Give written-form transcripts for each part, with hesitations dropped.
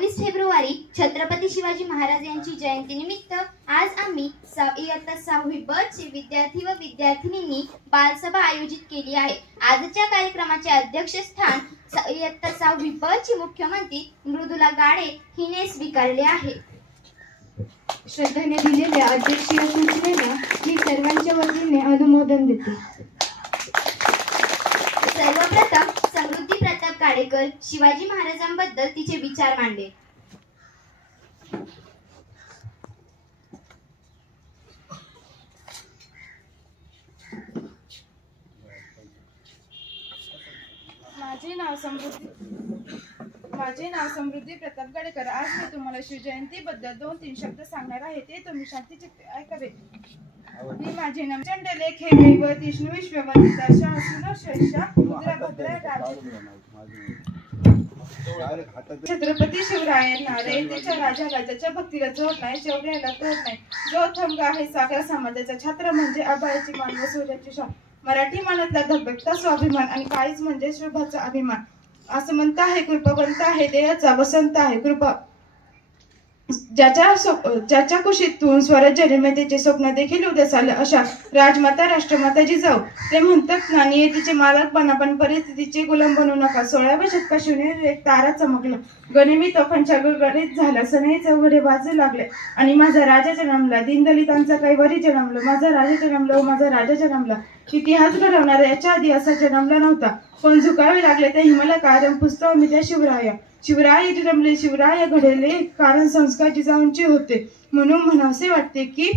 26 February Chhatrapati Shivaji Maharaj यांची जयंती निमित्त आज आम्ही इयत्ता 6वी ब चे विद्यार्थी व विद्यार्थिनींनी बालसभा आयोजित केली आहे। आजच्या कार्यक्रमाचे अध्यक्षस्थान इयत्ता 6वी ब ची मुख्यमंत्री मृदुला गाडे हिने स्वीकारले आहे। श्रद्धेने दिलेल्या अध्यक्षीय सूचनेला मी सर्वांच्या वतीने अनुमोदन देते। सर्वप्रथम समृद्धी प्रताप गाडेकर शिवाजी महाराजांबद्दल तिचे विचार मांडले। माझे नाव समृद्धी प्रताप गाडेकर। आज मी तुम्हाला शिवजयंतीबद्दल 2-3 शब्द सांगणार आहे, ते तुम्ही शांतचित्ते ऐकावे। मी माझे नाव चंडलेख हे दैवत विष्णू विश्ववंदिता शाहसुनो शैशा रुद्रभद्र छत्रपती शिवरायांना रयतेच्या राजाच्या भक्तीला जोड नाही, शौर्याला तोड नाही। जो थंग आहे सागरा समाजाचा छात्र म्हणजे आभाळाची मान व सूर्याची शान। मराठी मानातला धगधगता स्वाभिमान आणि काळीज म्हणजे शुभाचा अभिमान। असं म्हणता आहे कृपावंत आहे देयाचा वसंत आहे कृपा। ज्याच्या कुशीतून स्वराज्य निर्मितीचे स्वप्न देखील उदयास आलं अशा राजमाता राष्ट्रमाता जिजाऊ ते म्हणतात ना, नियतीचे मालकपणा पण परिस्थितीचे गुलाम बनू नका। 16व्या शतकात शिवनेरीवर एक तारा चमकला, गनिमी तोफांच्या गुळगुळीत झाला, सनईचे उघडे वाजू लागले आणि माझा राजा जन्मला। दीनदलितांचा कैवारी जन्मला, माझा राजा जन्मला व माझा राजा जन्मला। इतिहास घडवणारा याच्या आधी असा जन्मला नव्हता, पण झुकावे लागले ते हिमालय कारण पुस्तक मी त्या शिवराय जन्मले, शिवराय घडले कारण संस्कार जिजाऊंचे होते। म्हणून म्हणावसे वाटते की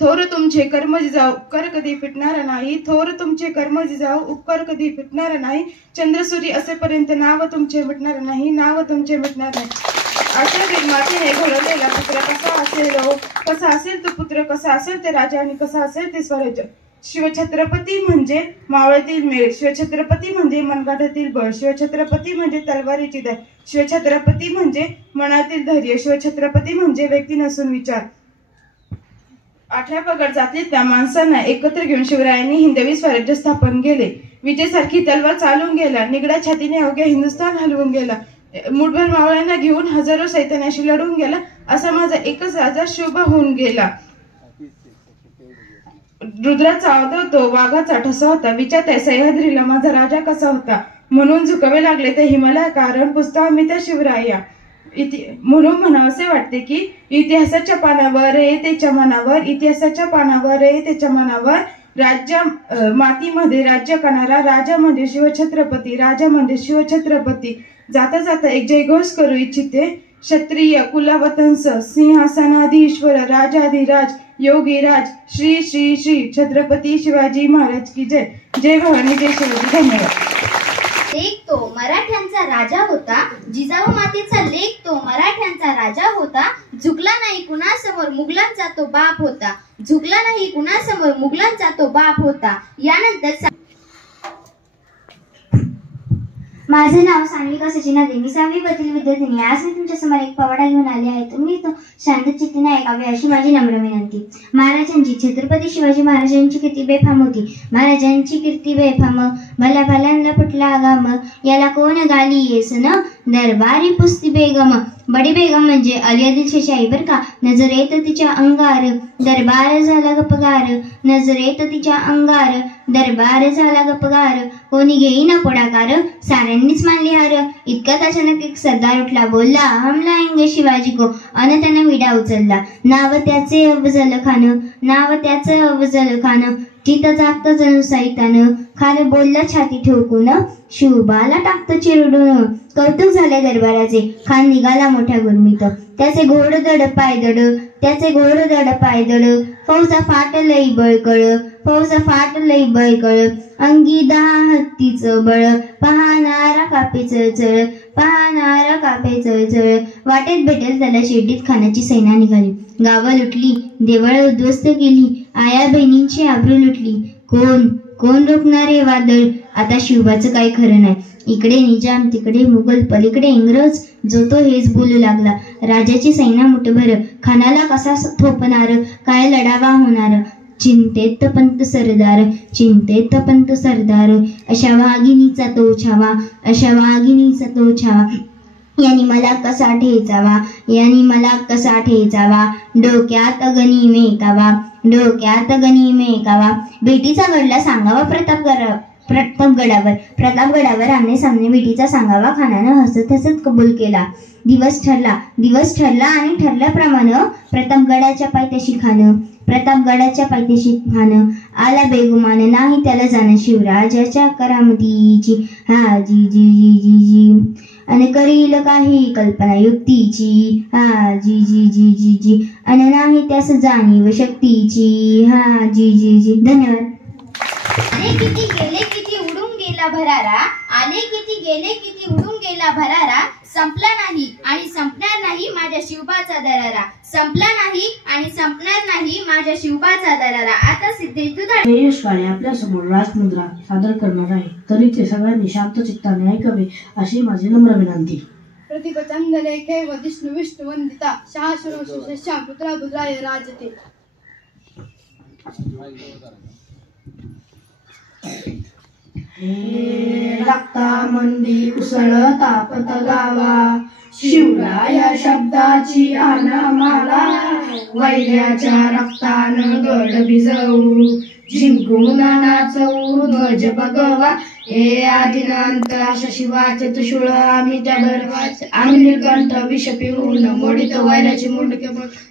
थोर तुमचे कर्म जिजाऊ कर कधी फिटणार नाही, थोर तुमचे कर्म जिजाऊ उपकार कधी फिटणार नाही। चंद्रसूरी असेपर्यंत नाव तुमचे मिटणार नाही, नाव तुमचे मिटणार नाही। अशा वीरमातेने घडवलेला पुत्र कसा असेल तो पुत्र, कसा असेल ते राजा आणि कसा असेल ते स्वराज्य। शिवछत्रपती म्हणजे मावळतील मेळ, शिवछत्रपती म्हणजे मनगटातील बळ, शिवछत्रपती म्हणजे तलवारीची धार, शिवछत्रपती म्हणजे मनातील धैर्य, शिवछत्रपती म्हणजे व्यक्ती नसून विचार। 18 पगड जातीतल्या माणसांना एकत्र घेऊन शिवरायांनी हिंदवी स्वराज्य स्थापन केले। विजेसारखी तलवार चालून गेला, निगड्या छातीने अवघ्या हिंदुस्थान हलवून गेला। मुठभर मावळ्यांना घेऊन हजारो सैतानाशी लढून गेला, असा माझा एकच राजा शुभ होऊन गेला। रुद्राचा अवधूत वाघाचा ठसा होता, विचारते सह्याद्रीला माझा राजा कसा होता। म्हणून झुकावे लागले ते हिमालय कारण पुस्तक मी त्या शिवराया। म्हणून म्हणावसे वाटते की इतिहासाच्या पानावर त्याच्या मनावर, इतिहासाच्या पानावर त्याच्या मनावर राज्य मातीमध्ये राज्य करणारा राजा म्हणजे शिवछत्रपती, राजा म्हणजे शिवछत्रपती। जाता जाता एक जयघोष करू इच्छिते, क्षत्रिय कुलवतंस सिंहासनाधीश्वर राजाधिराज योगीराज श्री श्री श्री छत्रपती शिवाजी महाराज की जय। जय भवानी जय शिवाजी। धन्यवाद। लेख तो मराठ्यांचा राजा होता, जिजाऊ मातेचा लेख तो मराठ्यांचा राजा होता। झुकला नाही कुणासमोर मुघलांचा तो बाप होता, झुकला नाही कुणासमोर मुघलांचा तो बाप होता। यानंतर माझे नाव सान्विका सचिना देवी, 6वी बतील विद्यार्थिनी। आज मी तुमच्या समोर एक पवाडा घेऊन आले आहे, तुम्ही तो शांतचित्तीने ऐकावे अशी माझी नम्र विनंती। महाराजांची, छत्रपती शिवाजी महाराजांची कीर्ती बेफाम होती, महाराजांची कीर्ती बेफाम। भल्या भल्यांना फुटला आगाम, याला कोण गाली येसन दरबारी पुस्ती बेगम। बडी बेगम म्हणजे अली आदिलशाहीची आई बर का। नजर येत तिच्या अंगार दरबार झाला गपगार, नजर येत तिच्या अंगार दरबार झाला गपगार। कोणी घेईना पुढाकार साऱ्यांनीच मानली हार। इतक्यात अचानक एक सरदार उठला, बोलला हम लाएंगे शिवाजी को, अन त्याने विडा उचलला। नाव त्याचे अफजल खान, नाव त्याचे अफजल खान। तिथं जागत जणू सैतान, खान बोलला छाती ठोकून, शिवबाला टाकतं चिरडून। कौतुक झाले दरबाराचे, खान निघाला मोठ्या गुरमीत। त्याचे घोडदड पायदड, त्याचे घोडदड पायदड। फौजा फाट लई बळकळ, फौजा फाट लई बळकळ। अंगी 10 हत्तीचं बळ, पाहणारा कापे चळचळ, पाहणारा कापे चळचळ। वाटेत भेटेल त्याला शेतीत खानाची सैना निघाली। गावं लुटली, देवळं उद्ध्वस्त केली, आया बहिणींची आबरू लुटली। कोण रोखणारे वादळ, आता शिवबाचं काही खरं नाही। इकडे निजाम, तिकडे मुघल, पलीकडे इंग्रज, जो तो हेच बोलू लागला। राजाची सैना मुठभर, खानाला कसा थोपणार, काय लढावा होणार। चिंतेत पंत सरदार, चिंतेत पंत सरदार। अशा वाघिणीचा तो छावा, अशा वाघिणीचा तो छावा। यांनी मला कसा ठेचावा, यांनी मला कसा ठेचावा, डोक्यात अगनी मेकावा, डोक्यात अगनी मेकावा. भेटीचा घडला सांगावा प्रतापगडावर आमने सामने भेटीचा सांगावा. खानानं हसत हसत कबूल केला. दिवस ठरला आणि ठरल्याप्रमाणे प्रतापगडाच्या पायथ्याशी आला बेगुमान. नाही त्याला जाणं शिवराजाच्या करामतीची. हा जी जी जी जी जी अन करील काही कल्पना युक्तीची. हा जी जी जी जी जी अन नाही त्यास जाणीव शक्तीची. हा जी जी जी. धन्यवाद. आले किती गेले किती उडून गेला भरारा, आले किती गेले किती उडून गेला भरारा. संपला नाही आणि संपणार नाही माझ्या शिवबाचा दरारा. संपला नाही आणि संपणार नाही माझ्या शिवबाचा दरारा. आता सिद्धेश दुधाळे यश काळे आपल्या समोर राजमुद्रा सादर करणार आहे, तरी ते सगळ्यांनी शांत चित्ताने ऐकावे अशी माझी नम्र विनंती. प्रतिपचंदलेखे वदिष्णु विष्णु वंदिता शाश्वरो शस्या पुत्रा पुत्राय राजते. हे रक्तामंदी उसळता पतगावा, शिवराया शब्दाची आनामाला. वैऱ्याच्या रक्तानं गड भिजवू, जिंकून नाचवू ध्वज बघवा. हे आदिनांत अशा शिवाचे त्रिशूळ आम्ही त्या भरवाचे. आम्ही कंठ विष पिऊन मोडीत वैऱ्याची मुंडके.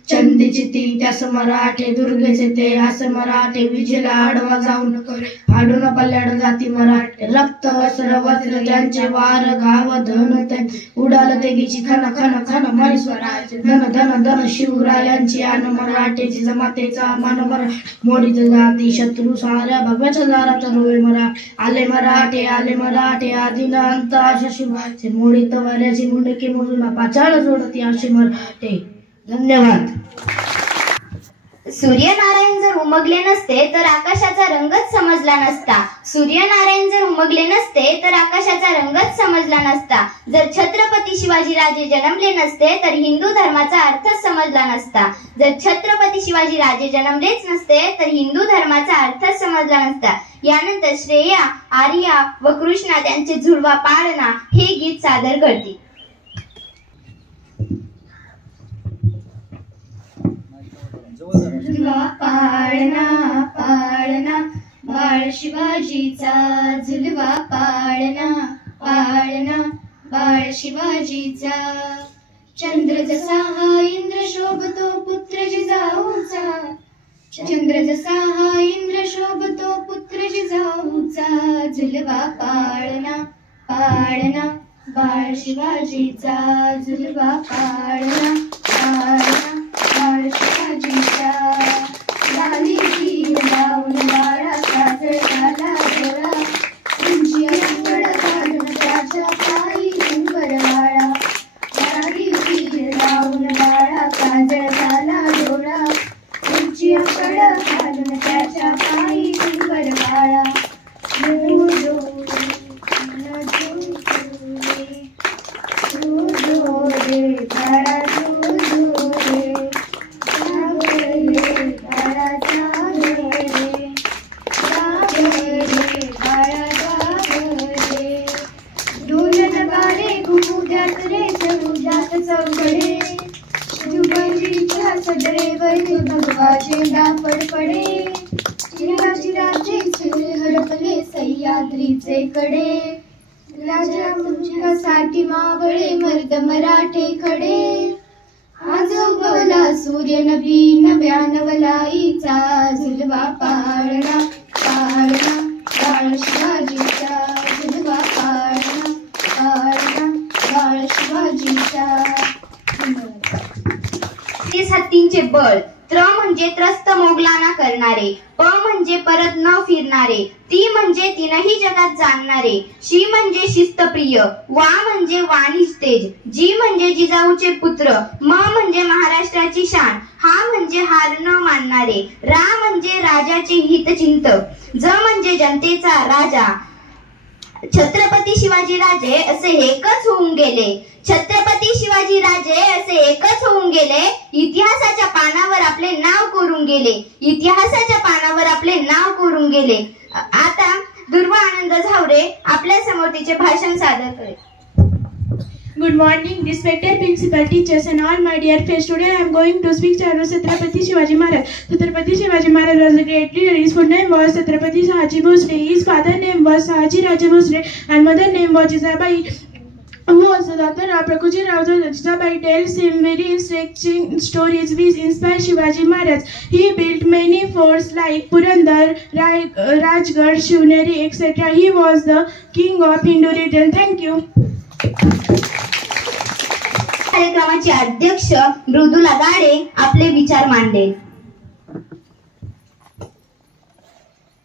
चंदीची ती त्यास मराठे दुर्गेचे ते असे मराठे. विजेला आडवा जाऊन करे आडून पल्ल्याड जाती मराठे. रक्त वस्त्र वस्त्र त्यांचे वार घाव धन ते उडाल तेगीची खन खन खन मरी स्वराचे. धन धन धन शिवरायांची आन मराठेची जमातेचा मान मरा. मोडीत जाती शत्रू साऱ्या भगव्याच्या दारात रोवे मरा. आले मराठे आदिनांत अशा शिवाचे. मोडीत वैऱ्याची मुंडके मोजून पाचाळ जोडती असे मराठे. धन्यवाद. सूर्यनारायण जर उमगले नसते तर आकाशाचा रंगच समजला नसता. सूर्यनारायण जर उमगले नसते तर आकाशाचा रंगच समजला नसता. जर छत्रपती शिवाजीराजे जन्मले नसते तर हिंदू धर्माचा अर्थच समजला नसता. जर छत्रपती शिवाजीराजे जन्मलेच नसते तर हिंदू धर्माचा अर्थच समजला नसता. यानंतर श्रेया, आर्या व कृष्णा त्यांचे झुलवा पाळणा हे गीत सादर करतील. झुलवा पाळणा पाळणा बाळ शिवाजीचा. झुलवा पाळणा पाळणा बाळ शिवाजीचा. चंद्र जसा हा इंद्र शोभतो पुत्र जिजाऊचा. चंद्र जसा हा इंद्र शोभतो पुत्र जिजाऊचा. झुलवा पाळणा पाळणा बाळ शिवाजीचा. झुलवा पाळणा पाळणा बाळ शिवाजीचा. लाली तीर लावून बाळा काजळ झाला डोळा. उंची अंगड घालून त्याच्या पायी डोंगर वाळा. लाली तीर लावून बाळा काजळ झाला डोळा. उंची अंगड घालून त्याच्या पायी डोंगर वाळा. पडपडे चिराचिराचे हडपले सह्याद्रीचे कडे. राजा तुमच्यासाठी मावळे मर्द मराठे खडे. आज उगवला सूर्य नवी नव्या नवलाईचा. झुलवा पाळणा पाळणा बाळ शिवाजीचा. झुलवा पाळणा पाळणा बाळ शिवाजीचा. हत्तींचे बळ. त्र म्हणजे त्रस्त मोगलाना करणारे. प म्हणजे परत न फिरणारे. ती म्हणजे तीनही जगात जाणणारे. शी म्हणजे शिस्तप्रिय. वा म्हणजे वाणीच तेज. जी म्हणजे जिजाऊचे पुत्र. म म्हणजे महाराष्ट्राची शान. हा म्हणजे हार न मानणारे. रा म्हणजे राजाचे हितचिंतक. ज म्हणजे जनतेचा राजा. छत्रपती शिवाजीराजे असे एकच होऊन गेले. छत्रपती शिवाजीराजे असे एकच होऊन गेले. इतिहासाच्या पानावर आपले नाव कोरून गेले. इतिहासाच्या पानावर आपले नाव कोरून गेले. आता दुर्वा आनंद झावरे आपल्या समोर तिचे भाषण सादर करेल. Good morning, respected principal, teachers and all my dear friends. Today I am going to speak about Chhatrapati Shivaji Maharaj. Chhatrapati Shivaji Maharaj was a great leader. His full name was Chhatrapati Shahaji Bhosle. His father name was Shahaji Raje Bhosle and mother name was Jizabai, who was the daughter of Prakuji Rao. Jizabai tells him very interesting stories which inspired Shivaji Maharaj. He built many forts like Purandar, Rajgarh, Shivneri, etc. He was the king of Hindu region. Thank you. कार्यक्रमाचे अध्यक्ष मृदुला गाडे आपले विचार मांडले.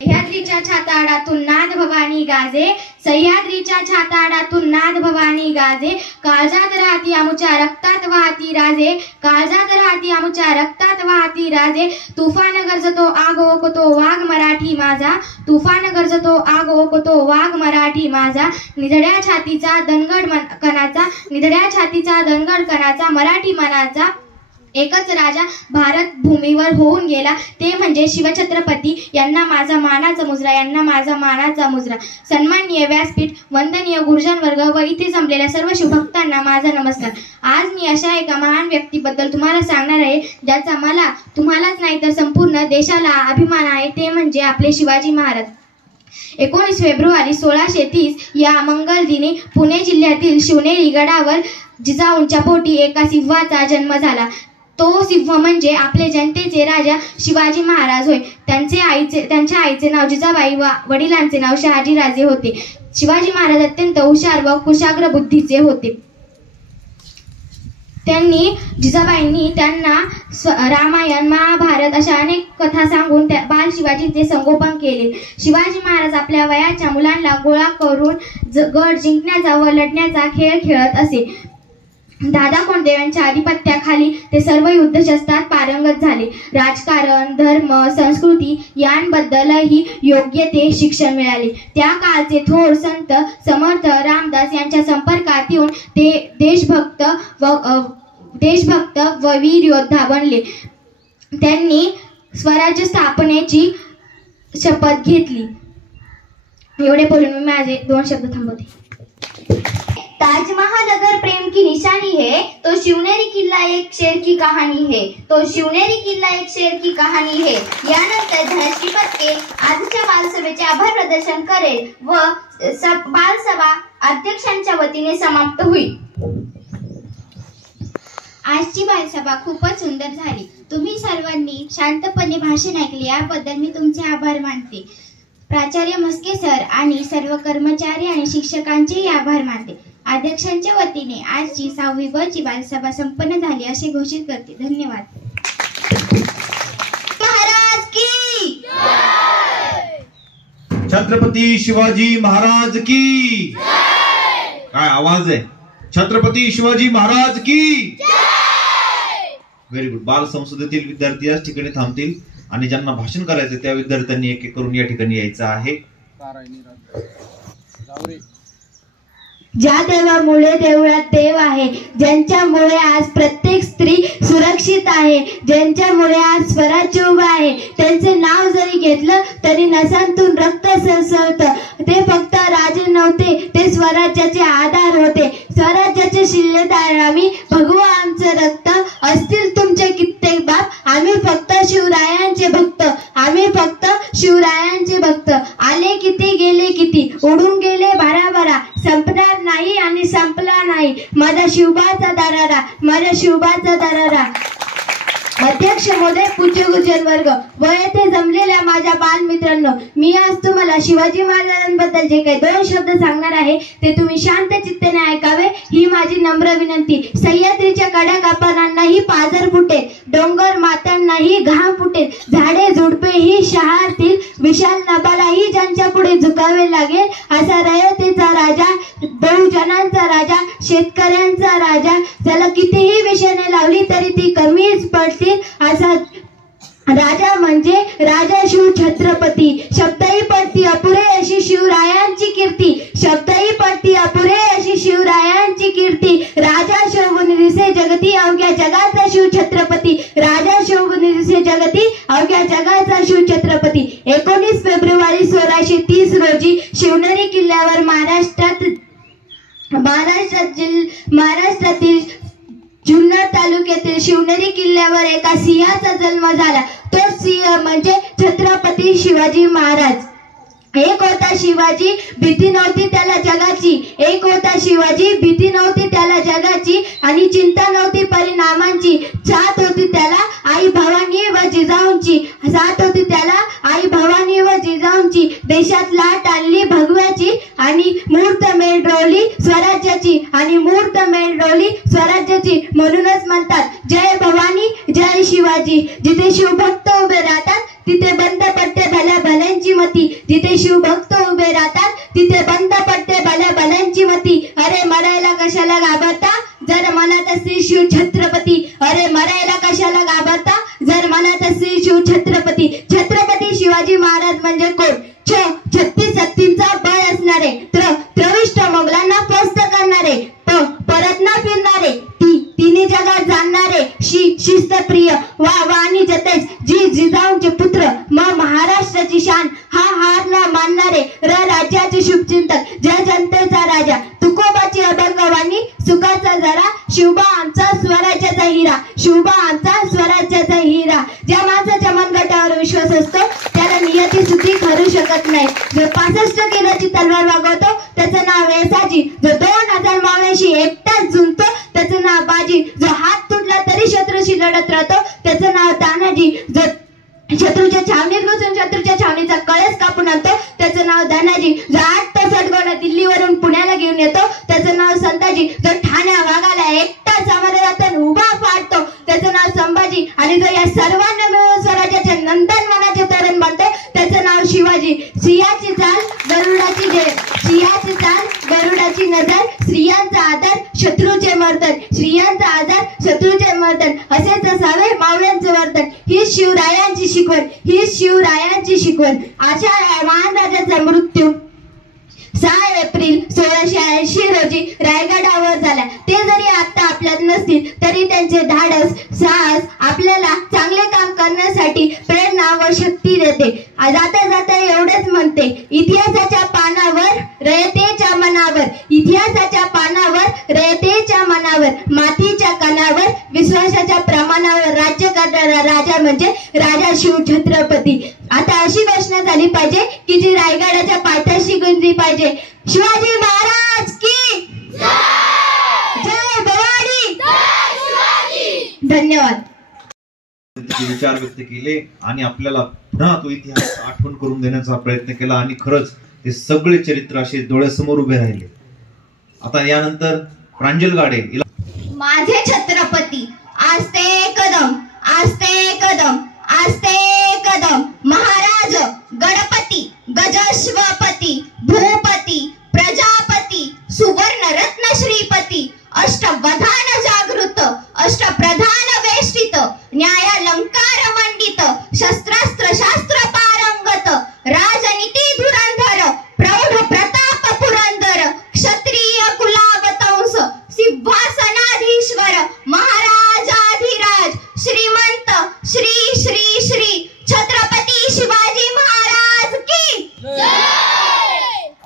सह्याद्रीच्या छाताडातून नाद भवानी गाजे, सह्याद्रीच्या छाताडातून नाद भवानी गाजे, काळजात राहती आमुच्या रक्तात वाहती राजे, काळजात राहती आमुच्या रक्तात वाहती राजे, तुफान गरजतो आग ओकतो वाघ मराठी माझा, तुफान गरजतो आग ओकतो वाघ मराठी माझा, निधड्या छातीचा दणगड कणाचा, निधड्या छातीचा दणगड कणाचा मराठी मनाचा एकच राजा भारत भूमीवर होऊन गेला, ते म्हणजे शिवछत्रपती. यांना माझा मानाचा मुजरा, यांना माझा मानाचा मुजरा. सन्माननीय व्यासपीठ, वंदनीय गुरुजन वर्ग व इथे जमलेल्या सर्व शिवभक्तांना माझा नमस्कार. आज मी अशा एका महान व्यक्तीबद्दल तुम्हाला सांगणार आहे ज्याचा मला तुम्हालाच नाही तर संपूर्ण देशाला अभिमान आहे, ते म्हणजे आपले शिवाजी महाराज. 19 फेब्रुवारी 1630 या मंगल दिनी पुणे जिल्ह्यातील शिवनेरी गडावर जिजाऊंच्या पोटी एका सिंहाचा जन्म झाला. तो सिंह म्हणजे आपले जनतेचे राजा शिवाजी महाराज होय. त्यांच्या आईचे नाव जिजाबाई व वडिलांचे नाव शहाजी राजे होते. शिवाजी महाराज अत्यंत हुशार व कुशाग्र बुद्धीचे होते. जिजाबाईंनी त्यांना रामायण, महाभारत अशा अनेक कथा सांगून बाल शिवाजीचे संगोपन केले. शिवाजी महाराज आपल्या वयाच्या मुलांना गोळा करून गड जिंकण्याचा व लढण्याचा खेळ खेळत असे. दादा कोंडदेव यांच्या आधिपत्याखाली ते सर्व युद्धशस्त्रात पारंगत झाले. राजकारण, धर्म, संस्कृती यांबद्दलही योग्य ते शिक्षण मिळाले. त्या काळचे थोर संत समर्थ रामदास यांच्या संपर्कात येऊन ते देशभक्त व वीर योद्धा बनले. त्यांनी स्वराज्य स्थापनेची शपथ घेतली. एवढे बोलून मी माझे 2 शब्द थांबवते. ताजमहल अगर प्रेम की निशानी है तो शिवनेरी किल्ला एक शेर की कहानी है, तो शिवनेरी किल्ला एक शेर की कहानी है. यानंतर धनश्री पत्के आजच्या बालसभेचे आभार प्रदर्शन करेल व बालसभा अध्यक्षांच्या वतीने समाप्त होईल. आजची बालसभा खूपच सुंदर झाली. तुम्ही सर्वांनी शांतपणे भाषण ऐकले याबद्दल मी तुमचे आभार मानते. प्राचार्य मस्के सर आणि सर्व कर्मचारी आणि शिक्षकांचेही आभार मानते. अध्यक्षांच्या वतीने आजची 6वी ब ची बालसभा संपन्न झाली असे घोषित करते. धन्यवाद. महाराज की जय. छत्रपती शिवाजी महाराज की जय. काय आवाज आहे? छत्रपती शिवाजी महाराज की जय. Very good. बाल संसदेतील विद्यार्थी याच ठिकाणी थांबतील आणि ज्यांना भाषण करायचं त्या विद्यार्थ्यांनी एक एक करून या ठिकाणी यायचं आहे. ज्या देवामुळे देवळात देव आहे, ज्यांच्यामुळे आज प्रत्येक स्त्री सुरक्षित आहे, ज्यांच्यामुळे आज स्वराज्य उभा आहे, त्यांचे नाव जरी घेतलं तरी नसांतून रक्त सळसळतं. ते फक्त राजे नव्हते, ते स्वराज्याचे आधार होते. स्वराज्याचे शिल्लेदार आम्ही, भगवा आमचं रक्त. असतील तुमचे कित्येक बाप, आम्ही फक्त शिवरायांचे भक्त, आम्ही फक्त शिवरायांचे भक्त. आले किती गेले किती, उडून गेले बारा, संपणार नाही आणि संपला नाही माझा शिवबाचा दरारा, माझ्या शिवबाचा दरारा. अध्यक्ष महोदय, पूज्य गुरुजन वर्ग व येथे जमलेल्या माझ्या बालमित्रांनो, मी आज तुम्हाला शिवाजी महाराजांबद्दल जे काही 2 शब्द सांगणार आहे ते तुम्ही शांत चित्ताने ऐकावे ही माझी नम्र विनंती. सह्याद्रीच्या कड्याकापांनाही पाझर फुटेल, डोंगर मात्यांनाही घाम फुटेल, झाडे झुडपेही शहारतील, विशाल नभालाही ज्यांच्या पुढे झुकावे लागेल, असा रयतेचा राजा, बहुजनांचा राजा, शेतकऱ्यांचा राजा, त्याला कितीही विषयाने लावली तरी ती कमीच पडतील असा राजा म्हणजे राजा शिव छत्रपती. शब्दही पडती अपुरे अशी शिवरायांची कीर्ती, शब्दही पडती अपुरे अशी शिवरायांची कीर्ती. राजा शोभून दिसे जगती अवघ्या जगाचा शिव छत्रपती, राजा शोभून दिसे जगती अवघ्या जगाचा शिव छत्रपती. 19 फेब्रुवारी 1630 रोजी शिवनेरी किल्ल्यावर महाराष्ट्रातील जुन्नर तालुक्यातील शिवनेरी किल्ल्यावर एका सिंहाचा जन्म झाला. तो सिंह म्हणजे छत्रपती शिवाजी महाराज. एक होता शिवाजी, भीती नव्हती त्याला जगाची. एक होता शिवाजी, भीती नव्हती त्याला जगाची आणि चिंता नव्हती परिणामांची. साथ होती त्याला आई भवानी व जिजाऊंची. साथ होती त्याला आई भवानी व जिजाऊंची. देशात लाट आणली भगव्याची आणि मूर्त मेलडोली स्वराज्याची. आणि मूर्त मेलडोली स्वराज्याची. म्हणूनच म्हणतात जय भवानी जय शिवाजी. जिथे शिवभक्त उभे राहतात तिथे बंद पडते भल्या भल्यांची मती. जिथे शिवभक्त उभे राहतात तिथे बंद पडते भल्या भल्यांची मती. अरे मरायला कशाला घाबरता जर मनात असेल शिव छत्रपती. अरे मरायला कशाला घाबरता जर मनात असेल शिव छत्रपती. छत्रपती शिवाजी महाराज म्हणजे कोण? 36 हत्तींचा बळ असणारे, त्रविष्ट मोगलांना पस्त करणारे, परत न फिरणारे, तिन्ही जगात जाणणारे, शिस्तप्रिय वा आणि जतेश जिजाऊंचे पुत्र, महाराष्ट्राची शान, हा हारला मानणारे, राज्याचे शुभचिंतक, जय जनतेचा राजा, तुकोबाची अभंगवाणी, सुखाचा जरा, शिवबा आमचा स्वराज्याचा हिरा, शिवबा आमचा स्वराज्याचा हिरा. ज्या माणसाच्या मनगटावर विश्वास असतो त्याला नियती सुखी ठरू शकत नाही. जो 65 किलोची तलवार वागवतो त्याचं नाव वेसाजी. जो 2000 मावळ्यांशी एकटाच झुंजतो त्याचं नाव बाजी. जो हात तुटला तरी शत्रूशी लढत राहतो त्याचं नाव तानाजी. जो शत्रूच्या छावणीत घुसून शत्रूच्या छावणीचा कळस कापून आणतो त्याचं नाव धनाजी. जो 8 तास अडगवणं दिल्लीवरून पुण्याला घेऊन येतो त्याचं नाव संताजी. जो ठाण्या वाघाला एकटा सामोरे जातो उभा फाडतो त्याचं नाव संभाजी. आणि जो या सर्वांना मिळून स्वराज्याच्या नंदनवनाचे तोरण बांधतो त्याचं नाव शिवाजी. सिंहाची चाल गरुडाची जय, सिंहाची चाल गरुडाची नजर, स्त्रियांचा आदर शत्रूचे मर्दन, स्त्रियांचा आदर शत्रूचे मर्दन, असेच असावे मावळ्यांचे वर्तन. ही शिवरायांची शिकवण, ही शिवरायांची शिकवण. अशा महान राजाचा मृत्यू 6 एप्रिल 1680 रोजी रायगडावर झाला. ते जरी आता आपल्यात नसतील तरी त्यांचे धाडस, साहस आपल्याला चांगले काम करण्यासाठी प्रेरणा व शक्ती देते. जाता जाता एवढेच म्हणते, इतिहासाच्या पानावर रयतेच्या मनावर, इतिहासाच्या पानावर रयतेच्या मनावर, मातीच्या कणावर विश्वासाच्या प्रमाणावर राज्य करणारा राजा म्हणजे राजा शिव छत्रपती. आता अशी घोषणा झाली पाहिजे की जी रायगडाच्या पायथ्याशी गुंजली पाहिजे. शिवाजी महाराज की जय भवानी. धन्यवाद. विचार व्यक्त केले आणि आपल्याला पुन्हा तो इतिहास आठवण करून देण्याचा प्रयत्न केला आणि खरंच ते सगळे चरित्र असे डोळ्यासमोर उभे राहिले. आता यानंतर प्रांजल गाडे. माझे छत्रपती आस्ते कदम, आस्ते कदम, आस्ते कदम. महाराज गणपती, गजश्वपती, भूपती, प्रजापती, सुवर्ण रत्न श्रीपती, अष्टवधान जागृत, अष्टप्रधान वेष्टित, न्यायालंकार मंडित, शस्त्रास्त्र शास्त्र पारंगत, राजनीती धुरंधर, प्रौढ प्रताप पुरंदर, क्षत्रिय कुलावतंस, सिंहासनाधीश्वर, महाराजाधिराज, श्रीमंत श्री श्री श्री छत्रपती शिवाजी महाराज की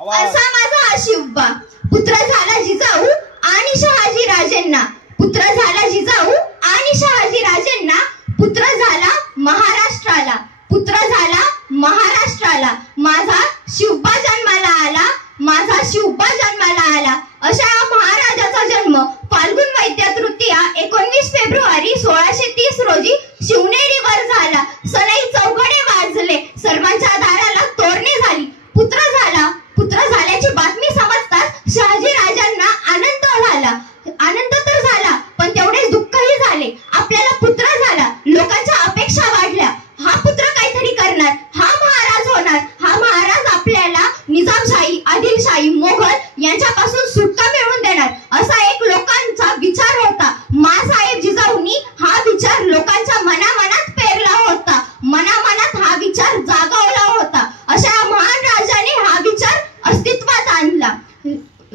असा माझा हा शिवबा. पुत्र झाला जिजाऊ आणि शहाजी राजेंना, पुत्र झाला जिजाऊ आणि शहाजी राजेंना, पुत्र झाला महाराष्ट्राला, पुत्र झाला महाराष्ट्राला. माझा शिवबा जन्माला आला, माझा शिवबा जन्माला आला. अशा महाराजाचा जन्म फाल्गुन वैद्य तृतीया 19 फेब्रुवारी 1630 रोजी शिवनेरीवर झाला. सनई चौघडे वाजले, सर्वांच्या दाराला तोरणे झाली. पुत्र झाला, पुत्र झाल्याची बातमी समजताच शहाजी राजांना आनंद झाला. आनंद तर झाला पण तेवढेच दुःखही झाले. आपल्याला पुत्र झाला, लोकांच्या अपेक्षा वाढल्या. हा पुत्र काहीतरी करणार, हा महाराज होणार, हा महाराज आपल्याला निजामशाही, आदिलशाही, मोघल यांच्यापासून सुटका मिळवून देणार, असा एक लोकांचा विचार होता. माँसाहेब जिजाऊंनी हा विचार लोकांच्या मनामनात पेरला होता, मनामनात हा विचार जागवला होता. अशा महान राजाने हा विचार अस्तित्वात आणला.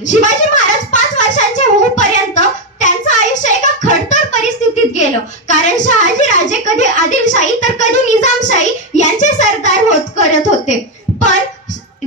शिवाजी महाराज 5 वर्षांचे होईपर्यंत त्यांचं आयुष्य एका खडतर परिस्थितीत गेलं. कारण शहाजी राजे कधी आदिलशाही तर कधी निजामशाही यांचे सरदार करत होते. पण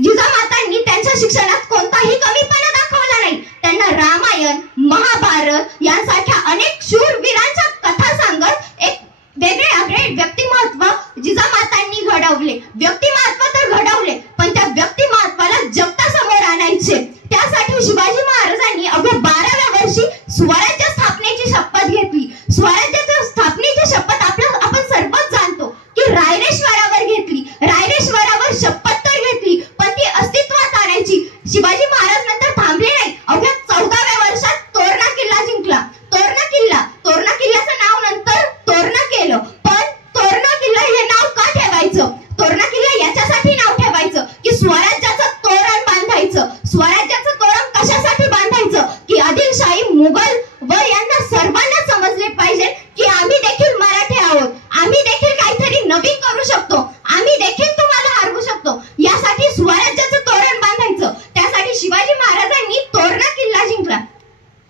जिजामातांनी त्यांच्या शिक्षणात कोणताही कमीपणा दाखवला नाही. त्यांना त्यांना रामायण, महाभारत यांसारख्या अनेक शूरवीरांच्या कथा सांगत एक वेगळे व्यक्तिमत्व जिजामातांनी घडवले. व्यक्तिमत्व तर घडवले, पण त्या व्यक्तिमत्वाला जगता समोर आणायचे. त्यासाठी शिवाजी महाराजांनी अवघ्या 12व्या वर्षी स्वराज्य स्थापनेची शपथ घेतली. स्वराज्याच्या स्थापनेची शपथ आपण सर्वच जाणतो की रायरेश्वरावर घेतली. रायरेश्वरावर शपथ तर घेतली, पण ती अस्तित्वात आणायची. शिवाजी महाराज नंतर थांबले नाही. अवघ्या 14व्या वर्षात तोरणा किल्ला जिंकला. तोरणा किल्ल्याचं नाव नंतर तोरणा केलं. पण तोरणा किल्ला हे नाव का ठेवायचं? तोरणा किल्ला याच्यासाठी नाव ठेवायचं की स्वराज्याचं तोरण बांधायचं. स्वराज्याचं तोरण कशासाठी बांधायचं? की आदिलशाही, मुघल व यांना सर्वांना समजले पाहिजे की आम्ही देखील मराठी आहोत. आम्ही देखील काहीतरी नवीन करू शकतो. आम्ही देखील तुम्हाला हरवू शकतो. यासाठी स्वराज्याचं तोरण बांधायचं. त्यासाठी शिवाजी महाराजांनी तोरणा किल्ला जिंकला.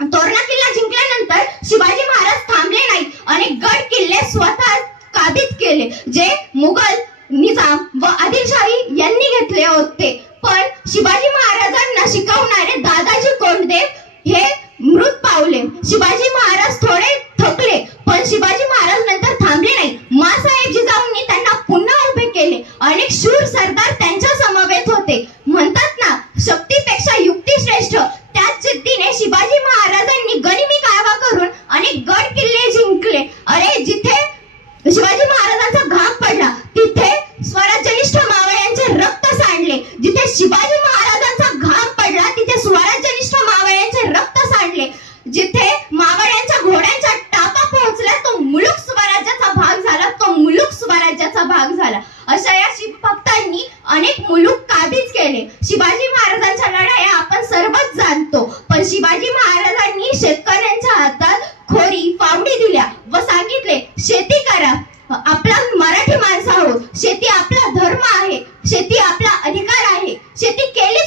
तोरणा किल्ला जिंकल्यानंतर शिवाजी महाराज थांबले नाही. अनेक गड किल्ले स्वतः काबीज केले, जे मुघल, निजाम व आदिलशाही यांनी घेतले होते. पण शिवाजी महाराजांना शिकवणारे दादाजी कोंडदेव हे मृत पावले. शिवाजी महाराज थोडे थकले, पण शिवाजी महाराज नंतर थांबले नाही. मासाहेब जिजाऊंनी त्यांना पुन्हा उभे केले. अनेक शूर सरदार त्यांच्या समवेत होते. म्हणतात ना, शक्तीपेक्षा युक्ती श्रेष्ठ. त्याच जिद्दीने शिवाजी महाराजांनी गनिमी कायवा करून अनेक गड किल्ले जिंकले. अरे, जिथे शिवाजी महाराजांचा घाम पडला तिथे स्वराज्यनिष्ठ मावळ्यांचे रक्त सांडले. जिथे शिवाजी महाराजांचा घाम पडला तिथे स्वराज्यनिष्ठ मावळ्यांचे रक्त सांडले. जिथे मावळ्यांच्या घोड्यांच्या टापा पोहोचल्या तो मुलुक स्वराज्याचा भाग झाला. तो मुलुक स्वराज्याचा भाग झाला. अशा या शिवभक्तांनी अनेक मुलुक काबीज केले. शिवाजी महाराजांच्या लढाया आपण सर्वच जाणतो, पण शिवाजी महाराजांनी शेतकऱ्यांच्या हातात खोरी, फावडी दिल्या व सांगितले, शेती करा. आपला मराठी माणसं आहोत. शेती आपला धर्म आहे. शेती आपला अधिकार आहे. शेती केली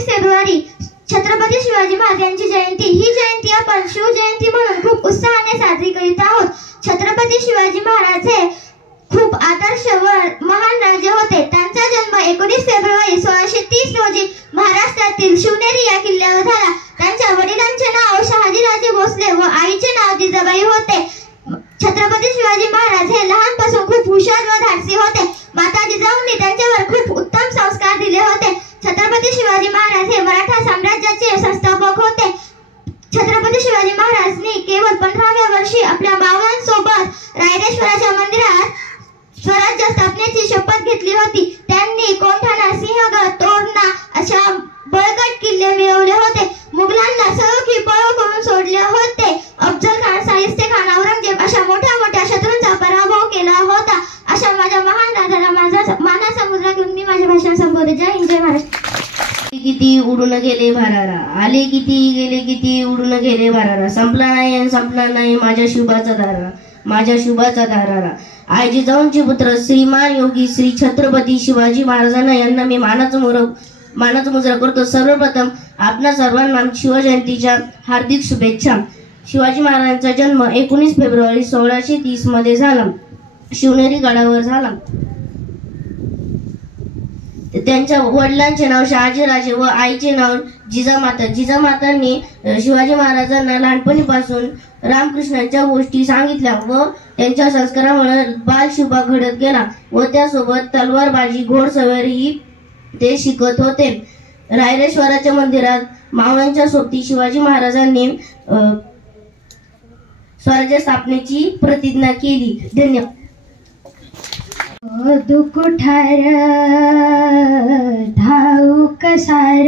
19 फेब्रुवारी छत्रपती शिवाजी महाराजांची जयंती. ही जयंती आपण शिवजयंती म्हणून खूप उत्साहाने साजरी करीत आहोत. छत्रपती शिवाजी महाराज हे खूप आदर्श व महान राजे होते. त्यांचा जन्म 19 फेब्रुवारी 1630 रोजी महाराष्ट्रातील शिवनेरी या किल्ल्यावर झाला. त्यांच्या वडिलांचे नाव शहाजीराजे भोसले व आईचे नाव जिजाबाई होते. छत्रपती शिवाजी महाराज हे लहानपासून खूप हुशार व धाडसी होते. माता जिजाऊंनी त्यांच्यावर खूप उत्तम संस्कार दिले होते. छत्रपती शिवाजी महाराज हे मराठा साम्राज्याचे संस्थापक होते. छत्रपती शिवाजी महाराजांनी केवळ 15व्या वर्षी आपल्या मावळ्यांसोबत रायरेश्वराच्या मंदिरात स्वराज्य स्थापनेची शपथ घेतली होती. त्यांनी कोंढाणा, सिंहगड, तोरणा अशा बळकट किल्ले मिळवले होते. मुघलांना सळोखी पळो करून सोडले होते. अफजल खान, शाहिस्ते खान, औरंगजेब अशा मोठ्या मोठ्या शत्रूंचा पराभव केला होता. अशा माझ्या महान राजाला माझा मानाचा मुद्रा घेऊन मी माझे भाषण संपवते. जय हिंद, जय महाराष्ट्र. किती उडून गेले भारारा, आले किती गेले किती उडून गेले भारारा, संपला नाही संपला नाही माझ्या शुभाचा दारारा, माझ्या शुभाचा दारारा. आई जिजाऊंचे पुत्र श्रीमान योगी श्री छत्रपती शिवाजी महाराजांना यांना मी मानाचा मुजरा करतो. सर्वप्रथम आपणा सर्वांना शिवजयंतीच्या हार्दिक शुभेच्छा. शिवाजी महाराजांचा जन्म 19 फेब्रुवारी 1630 मध्ये झाला. शिवनेरी गडावर झाला. त्यांच्या वडिलांचे नाव शहाजीराजे व आईचे नाव जिजामाता. जिजामातांनी शिवाजी महाराजांना लहानपणीपासून रामकृष्णाच्या गोष्टी सांगितल्या व त्यांच्या संस्कारामुळे बालशुभा घडत गेला व त्यासोबत तलवारबाजी, घोडसवारी ते शिकत होते. रायरेश्वराच्या मंदिरात मावळ्यांच्या सोबती शिवाजी महाराजांनी स्वराज्य स्थापनेची प्रतिज्ञा केली. धन्यवाद. दुकुठार ठाऊक सार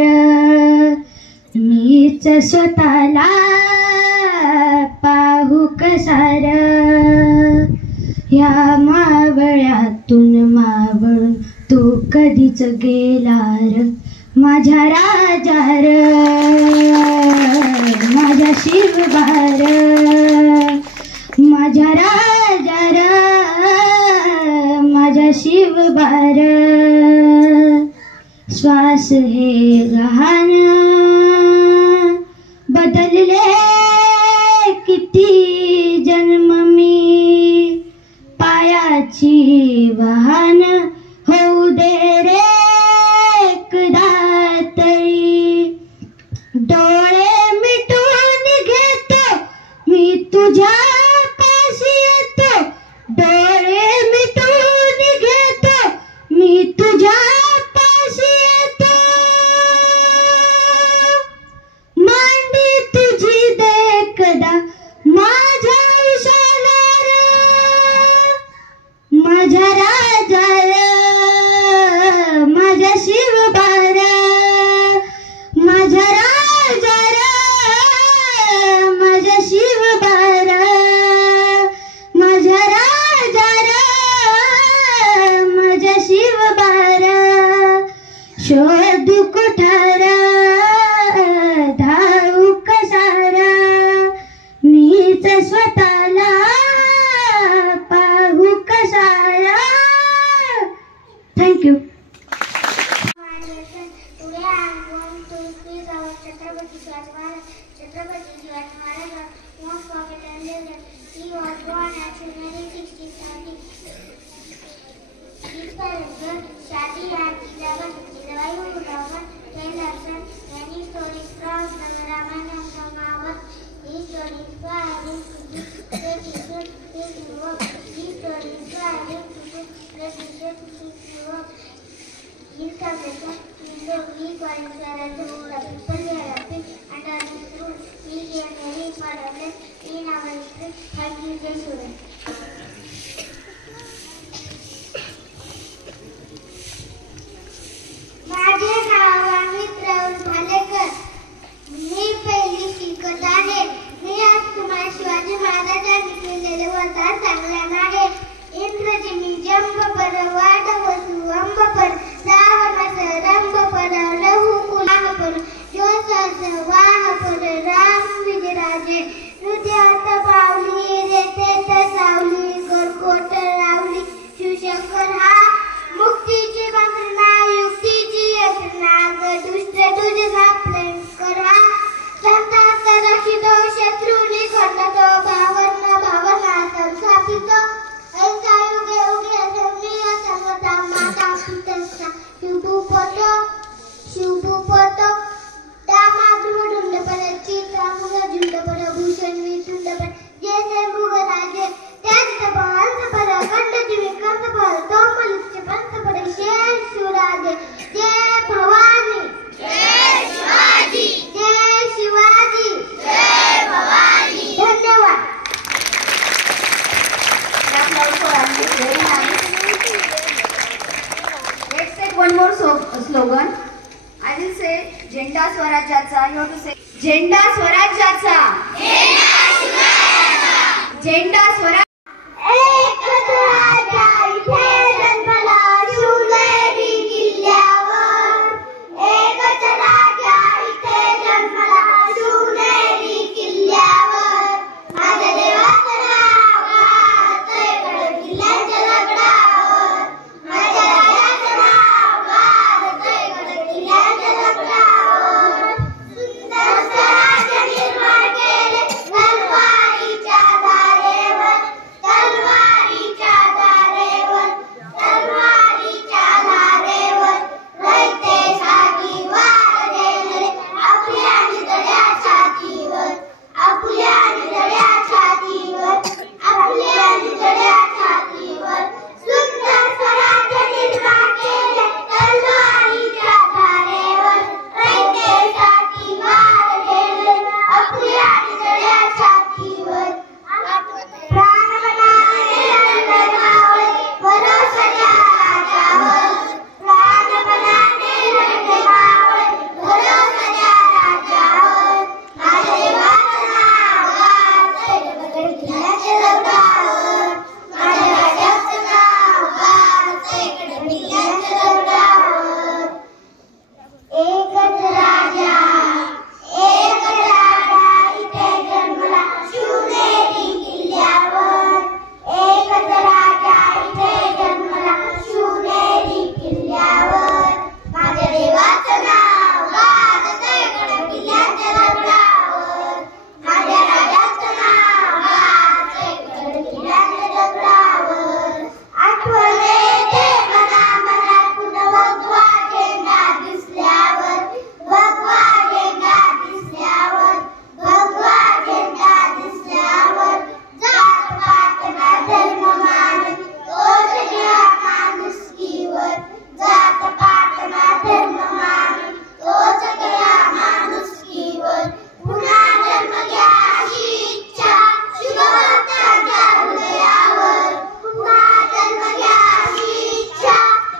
मीच स्वतःला पाहू कसार, या मावळ्यातून मावळून तू कधीच गेलार, माझ्या राजार माझ्या शिवबार, माझ्या राजार माझ्या शिवबार. श्वास हे गहाण बदलले किती जन्म मी, पायाची वाहन होऊ दे रे दातळी, डोळे मिटून घेतो मी तुझ्या पाशी येतो, डोळे मिटून घेतो मी तुझ्या पाशी येतो, मांडी तुझी देखदा माझ्या उशालार, माझ्या राजार माझ्या शिवबार, माझ्या राजार माझ्या शिवबार, माझ्या राजार माझ्या शिवबार. शोधू कुठारा धाऊ कसारा, मीच स्वतःला पाहू Kasara. Thank you. Chhatrapati Shivaji Maharaj was most popular leader. He was born at January 1670. His parents were Shaji and Jijabai who often tell us many stories from the Ramayana and the Mahabharata. These stories were having to do his work. These stories were having to do his work. In conclusion, we qualify as the people were happy and are true. We gain very important in our history. Thank you, Jai Suraj. माझे नाव अमित राहुल भालेकर. मी पहिली शिकत आहे. मी आज तुम्हाला शिवाजी महाराजांनी केलेले वरदान सांगणार आहे. इंद्रजिनी जंब पर वाट वसु अंब पर, रावणास रंब पर लहू कुलाह पर, जोसास वाह पर राम विजराजे, हृदयात पावली रे तेथ will say झेंडा स्वराज्याचा. You have to say झेंडा स्वराज्याचा. झेंडा स्वराज्याचा. एकच राजा इथे जन्मला शिवनेरी किल्ल्यावर. एकच राजा इथे जन्मला शिवनेरी किल्ल्यावर. माझ्या देवाचं नाव गाजतंय गड किल्ल्याच्या दगडावर. माझ्या राजाचं नाव गाजतंय गड किल्ल्याच्या दगडावर. सुंदर स्वराज्य निर्माण केले तलवारीच्या धारेवर. तलवारीच्या धारेवर. तलवारीच्या धारेवर. रयतेसाठी वार गेले आपल्या निधड्या छातीवर. आपल्या निधड्या छातीवर. आपल्या निधड्या छातीवर. सुंदर स्वराज्य निर्माण केले तलवारीच्या धारेवर. रयतेसाठी वार गेले आपल्या निधड्या छातीवर. प्राणपणाने लढले मावळे भरोशाच्या राजावर. प्राणपणाने लढले मावळे भरोशाच्या राजावर. माझ्या देवाचं नाव गाजतंय गड किल्ल्याच्या दगडावर. माझ्या राजाचं नाव गाजतंय गड किल्ल्याच्या दगडावर. एकच राजा. एकच राजा इथे जन्मला शिवनेरी किल्ल्यावर. एकच राजा इथे जन्मला शिवनेरी किल्ल्यावर. माझ्या देवाचं नाव गाजतंय गड किल्ल्याच्या दगडावर. माझ्या राजाचं नाव गाजतंय गड किल्ल्याच्या दगडावर. आठवण येते मनामनातून भगवा झेंडा दिसल्यावर. भगवा झेंडा दिसल्यावर. भगवा झेंडा दिसल्यावर. जात पात ना धर्म मान तोच घ्या माणुसकीवर. जात पात ना धर्म मान तोच घ्या माणुसकीवर. पुन्हा जन्म घ्या अशी इच्छा शिवभक्तांच्या हृदयावर. पुन्हा जन्म घ्या अशी इच्छा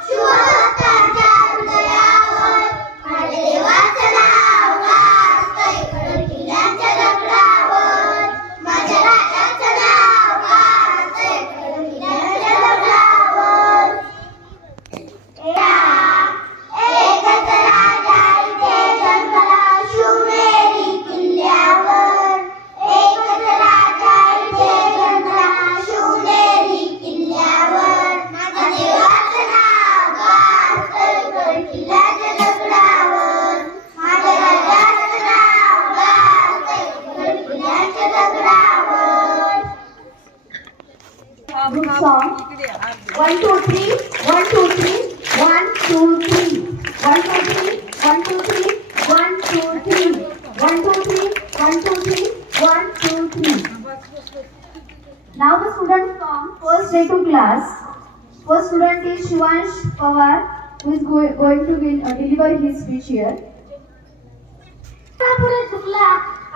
शिवभक्तांच्या हृदयावर. माझ्या देवाचं नाव गाजतंय गड किल्ल्याच्या दगडावर. माझ्या राजाचं नाव गाजतंय गड किल्ल्याच्या दगडावर. एकच राजा इथे जन्मला शिवनेरी किल्ल्यावर. एकच राजा इथे जन्मला शिवनेरी किल्ल्यावर. माझ्या देवाचं नाव गाजतंय गड किल्ल्याच्या दगडावर. माझ्या राजाचं नाव गाजतंय गड किल्ल्याच्या दगडावर. Good song. 1 2 3 1 2 3 1 2 3 1 2 3 1 2 3 1 2 3 1 2 3 1 2 3 1 2 3. Now the student from first day to class. First student is Shivansh Pawar, who is going to deliver his speech here. पुढे चुकला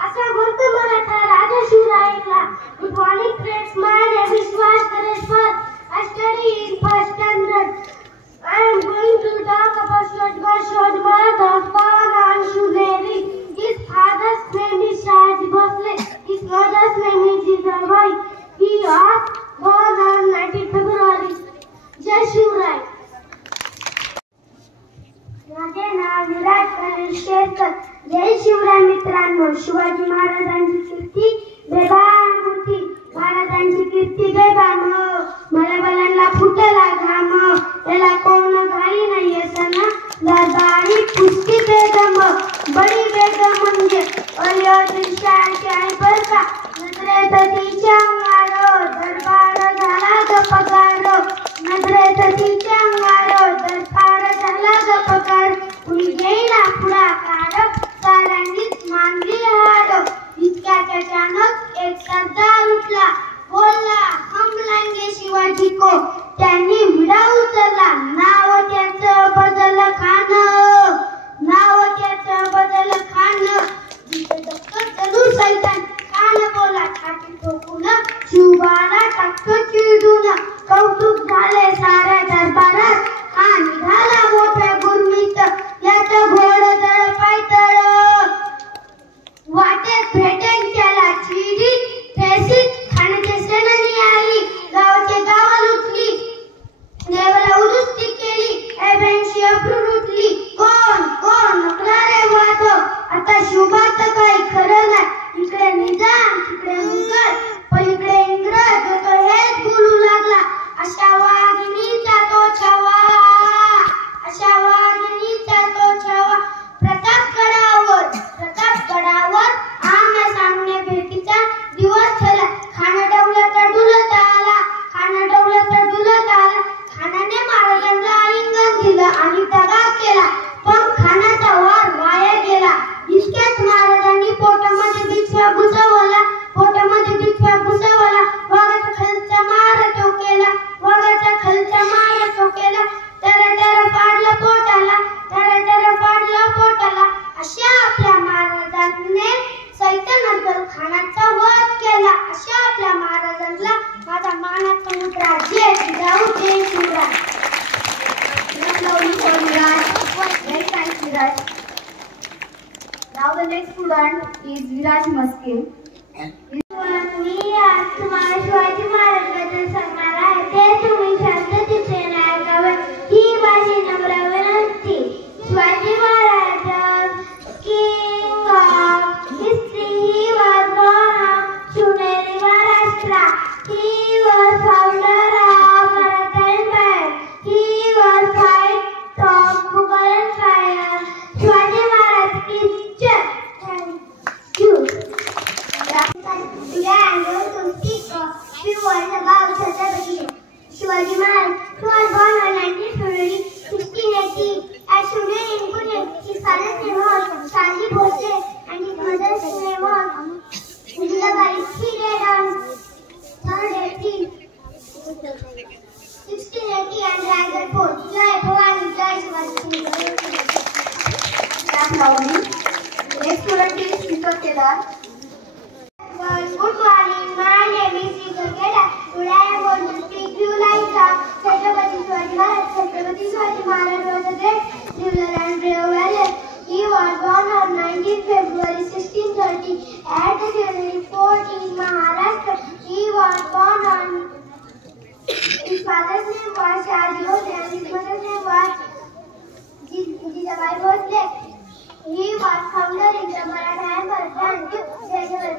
असा म्हणतो मराठा राजा शिवरायला. Good morning friends, my name is Vishwas Ganeshwar. I study in first standard. I am going to talk about Shivajima Maharaj and Shivneri. His father's name is Shahaji Bhosle. His mother's name is Jijabai. He was born on 19 February. Jai Shivrai. माझे नाव विराट गणेश केरकर. जय शिवराय मित्रांनो. शिवाजी महाराजांची कीर्ती बेबान होती. महाराजांची कीर्ती बेबान. मलाबलांना फुटला घाम. त्याला कोण घाली नाही असना. दरबारी पुष्टी बेगम. बडी बेगम म्हणजे अयोध्येची आई बर का. नजरेत तिच्या अंगारो दरबार झाला गपकार. नजरेत तिच्या अंगारो दरबार झाला गपकार. कुणी घेईना पुढाकार. साऱ्यांनीच मानली हार. इतक्यात अचानक एक सरदार उठला. बोलला हम लाएंगे शिवाजी को. त्यांनी विडा उचलला. नाव त्याचं बदल खान. नाव Now the next student is Viraj Maske. मी आज तुम्हाला शिवाजी महाराजांबद्दल सांगणार आहे ते तुम्ही शांततेने ऐकावे ही माझी नम्र विनंती. Shivaji Maharaj king of history. He was born of Shivneri, Maharashtra. He was founder of Maratha Empire. He was fight of Mughal Empire. Shivaji Maharaj की जय. Thank you. Today I am going to speak a few words about Chhatrapati Shivaji Maharaj, who was born on 19 February 1680 at Shivneri in Pune. His father's name was Shaji Bhosle and his mother's name was Ujilabai. He died on 3rd April 1680 at Raigad Fort. Jai Bhavani, Jai Shivaji. Clap loudly. Next student is Deepak Kedar. Good morning, my name is Deepak Kedar. Today I am going to speak few lines of Chhatrapati Shivaji Maharaj. Chhatrapati Shivaji Maharaj was a great ruler and brave warrior. He was born on 19 February 1630 at the Shivneri Fort in Maharashtra. He was born on his father's name was Shaji Bhosle and his mother's name was Jijabai Bhosle. He was founder in the Maratha Empire. Thank you.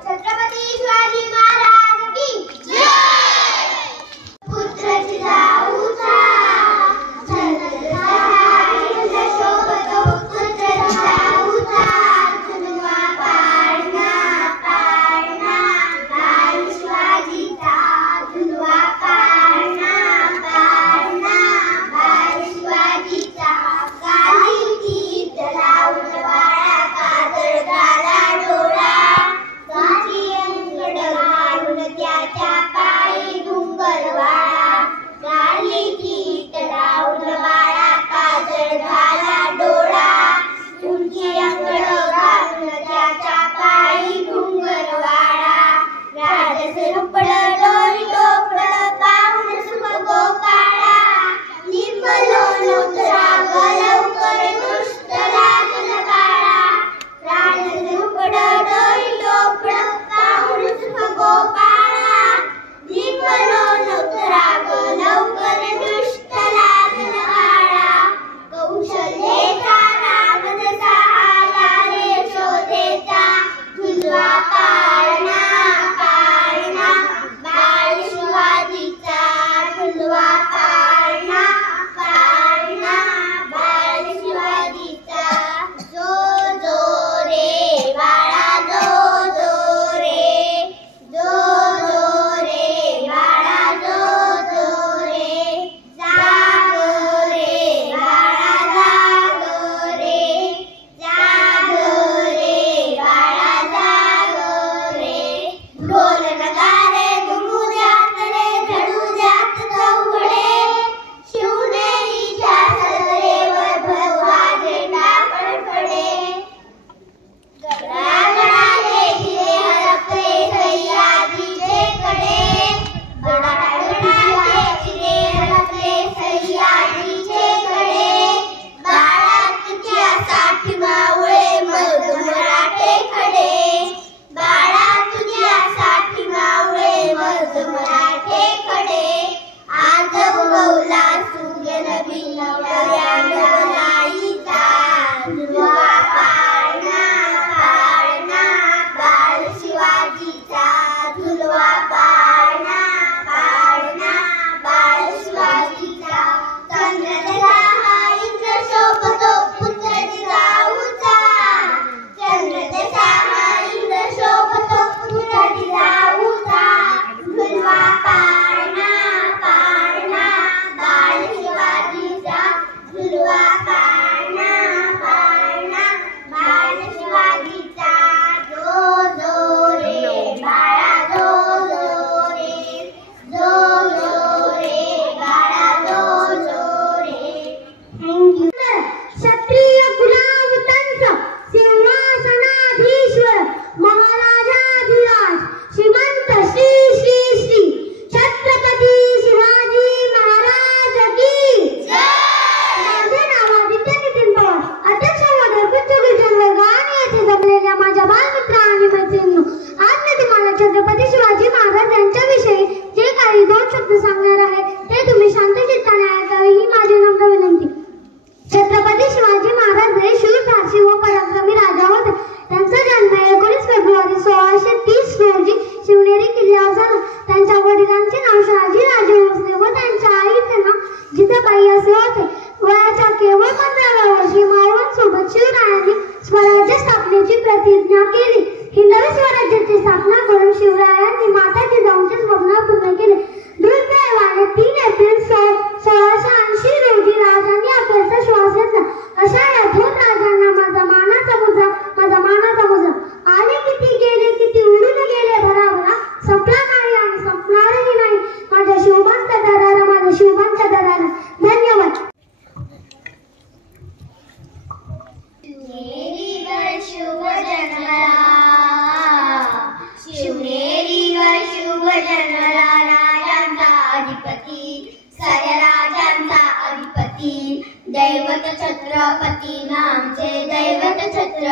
Chhatrapati Shivaji Maharaj ki jai. Putra Jidaucha Jadadahai Shobhato Putra Jidaucha Chudwa Parna Parna Bal Shivaji Ta Chudwa Parna Parna Bal Shivaji Ta Kali Ki Dala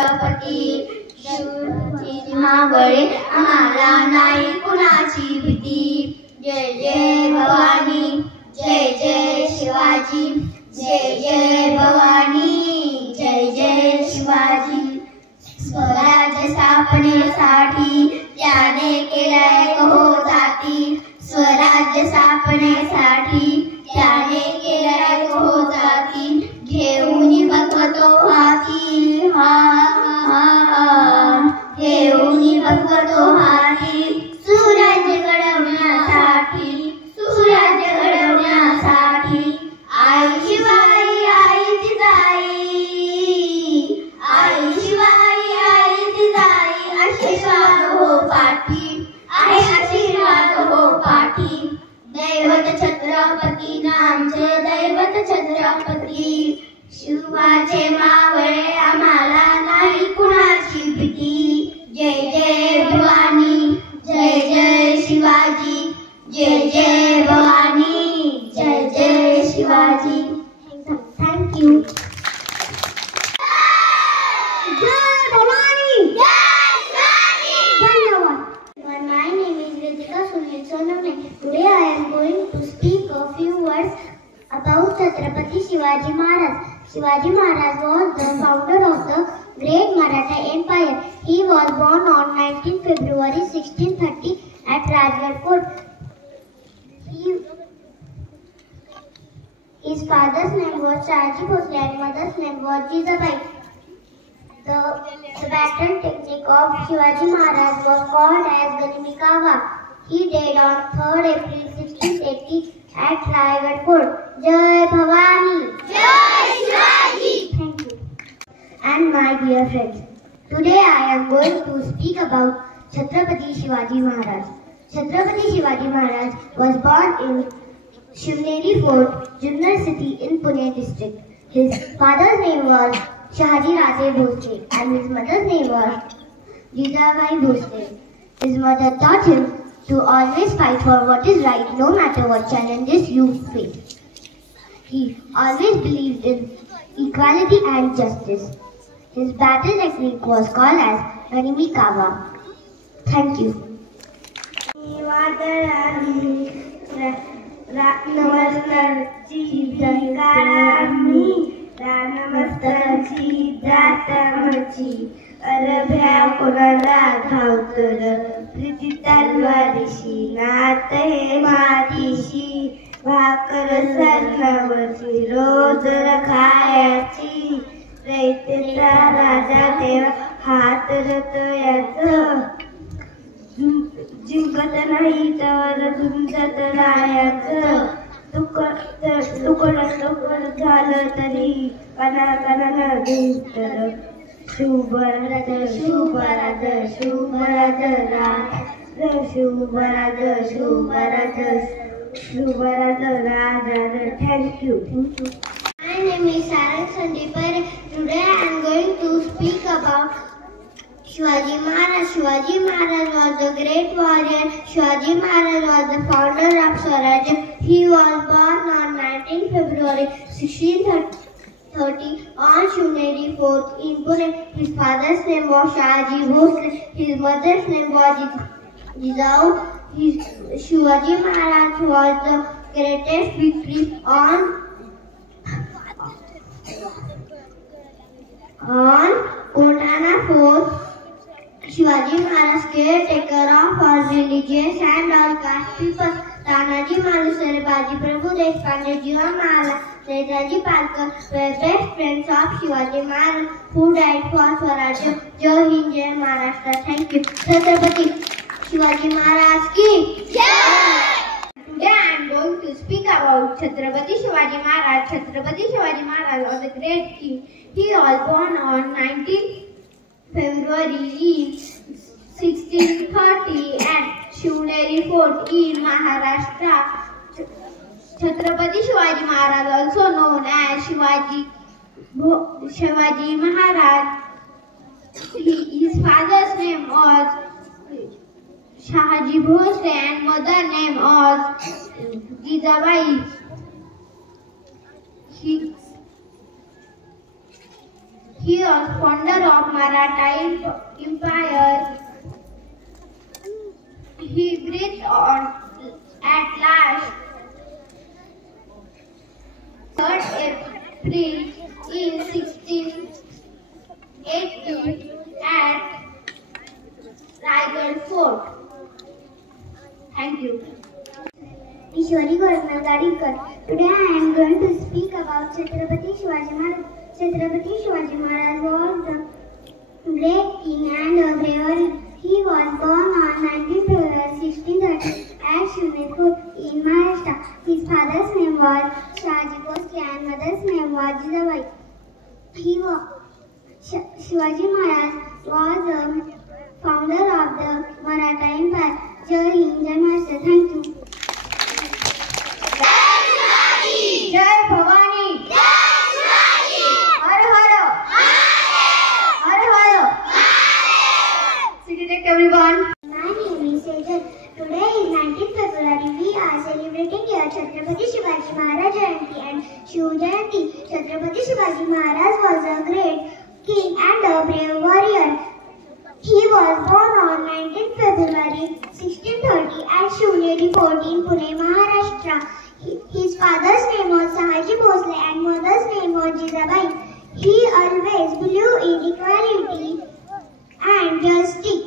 Chhatrapati Shivaji मावळे आम्हाला नाही कुणाची भीती. जय जय भवानी, जय जय शिवाजी, जय जय भवानी, जय जय शिवाजी. स्वराज्य स्थापनेसाठी त्याने केलाय कहोजाती. स्वराज्य स्थापनेसाठी त्याने केलाय कहोजाती. घेऊन भगवतो हाती, हा हा हा, घेऊन भगवतो हाती. सुराज्य घडवण्यासाठी, सुराज्य घडवण्यासाठी. आई शिवाई आई जिजाई, आई शिवाई आई जिजाई. आशीर्वाद हो पाठी, आहे आशीर्वाद हो पाठी. दैवत छत्रपती नामचे दैवत छत्रपती. शिवाचे मावळे आम्हाला नाही कुणाची भीती. जय जय भवानी, जय जय शिवाजी, जय जय भवानी, जय जय शिवाजी. थँक्यू. जय भवानी, जय शिवाजी. धन्यवाद. My name is Ritika Sunil Sonamne. Today I am going to speak a few words about Chhatrapati Shivaji Maharaj. Shivaji Maharaj was the founder of the great Maratha Empire. He was born on 19 February 1630 at Rajgarh Fort. His father's name was Shahaji Bhosle and mother's name was Jizabai. The battle technique of Shivaji Maharaj was called as Ganimi Kawa. He died on 3rd April 1680 at Rajgarh Fort. Jai Bhavani! Jai Shivaji! Thank you. And my dear friends, today I am going to speak about Chhatrapati Shivaji Maharaj. Chhatrapati Shivaji Maharaj was born in Shivneri Fort, Junnar city in Pune district. His father's name was Shahaji Raje Bhosle and his mother's name was Jizabai Bhosle. His mother taught him to always fight for what is right no matter what challenges you face. He always believed in equality and justice. His battle technique was called as Ganimi Kawa. Thank you. नमस्कारची दातामची अरभ्या कोणाला धावतर प्रीती तलवारीशी नात हे मातीशी भाकर सरणावरची रोज खायाची रयतेचा राजा तेव्हा हात रतयाचं जिंकत नाही तर झुंजत राहायचं तुकड झालं तरी कणा दुसर शुभराज शुभराज शुभराज राज शुभराज शुभराज शुभराज राजा. Thank you. My name is Sarang Sandipare. Today I am going to speak about Shivaji Maharaj. Shivaji Maharaj was a great warrior. Shivaji Maharaj was the founder of Swaraj. He was born on 19 February 1630 on Shivneri Fort in Pune. His father's name was Shahaji Bhosle. His mother's name was Jizau. Shivaji Maharaj was the greatest victory on Kotana Fort. Shivaji Maharaj caretaker of all religious and all caste people. Tanaji Malusare, Baji Prabhu Deshpande, Jiva Mala, Nedaji Palkar were best friends of Shivaji Maharaj, who died for Swaraj. Jai Hind, Jai Maharashtra. Thank you. Chhatrapati Shivaji Maharaj ki Jai. Today I am going to speak about Chhatrapati Shivaji Maharaj. Chhatrapati Shivaji Maharaj was a great king. He was born on 19 February 1630 at Shivneri Fort in Maharashtra. Chhatrapati Shivaji Maharaj, also known as Shivaji Maharaj, his father's name was Shahaji Bhosle and mother name was Jizabai. He was founder of Maratha Empire. He breathed on at last. 3rd April in 1680 at Raigad Fort. Thank you. Ishwari Gadikar. Today I am going to speak about Chhatrapati Shivaji Maharaj. Chhatrapati Shivaji Maharaj was the great king and a brave. He was born on 19 February 1630 at Shivneri Fort in Maharashtra. His father's name was Shahaji Bhosle and mother's name was Jizabai. Shivaji Maharaj was the founder of the Maratha Empire. Jai Hind, Jai Maharashtra. Thank you. जय भवानी हर हर हर हर City everyone. My name is Sejal. Today is 19th February. We are celebrating here Chhatrapati Shivaji Maharaj Jayanti and Shiv Jayanti. Chhatrapati Shivaji Maharaj was a great king and a brave warrior. He was born on 19th February 1630 at Shivneri Fort in Pune, Maharashtra. His father's name was Shahaji Bhosle and mother's name was Jizabai. He always believed in equality and justice.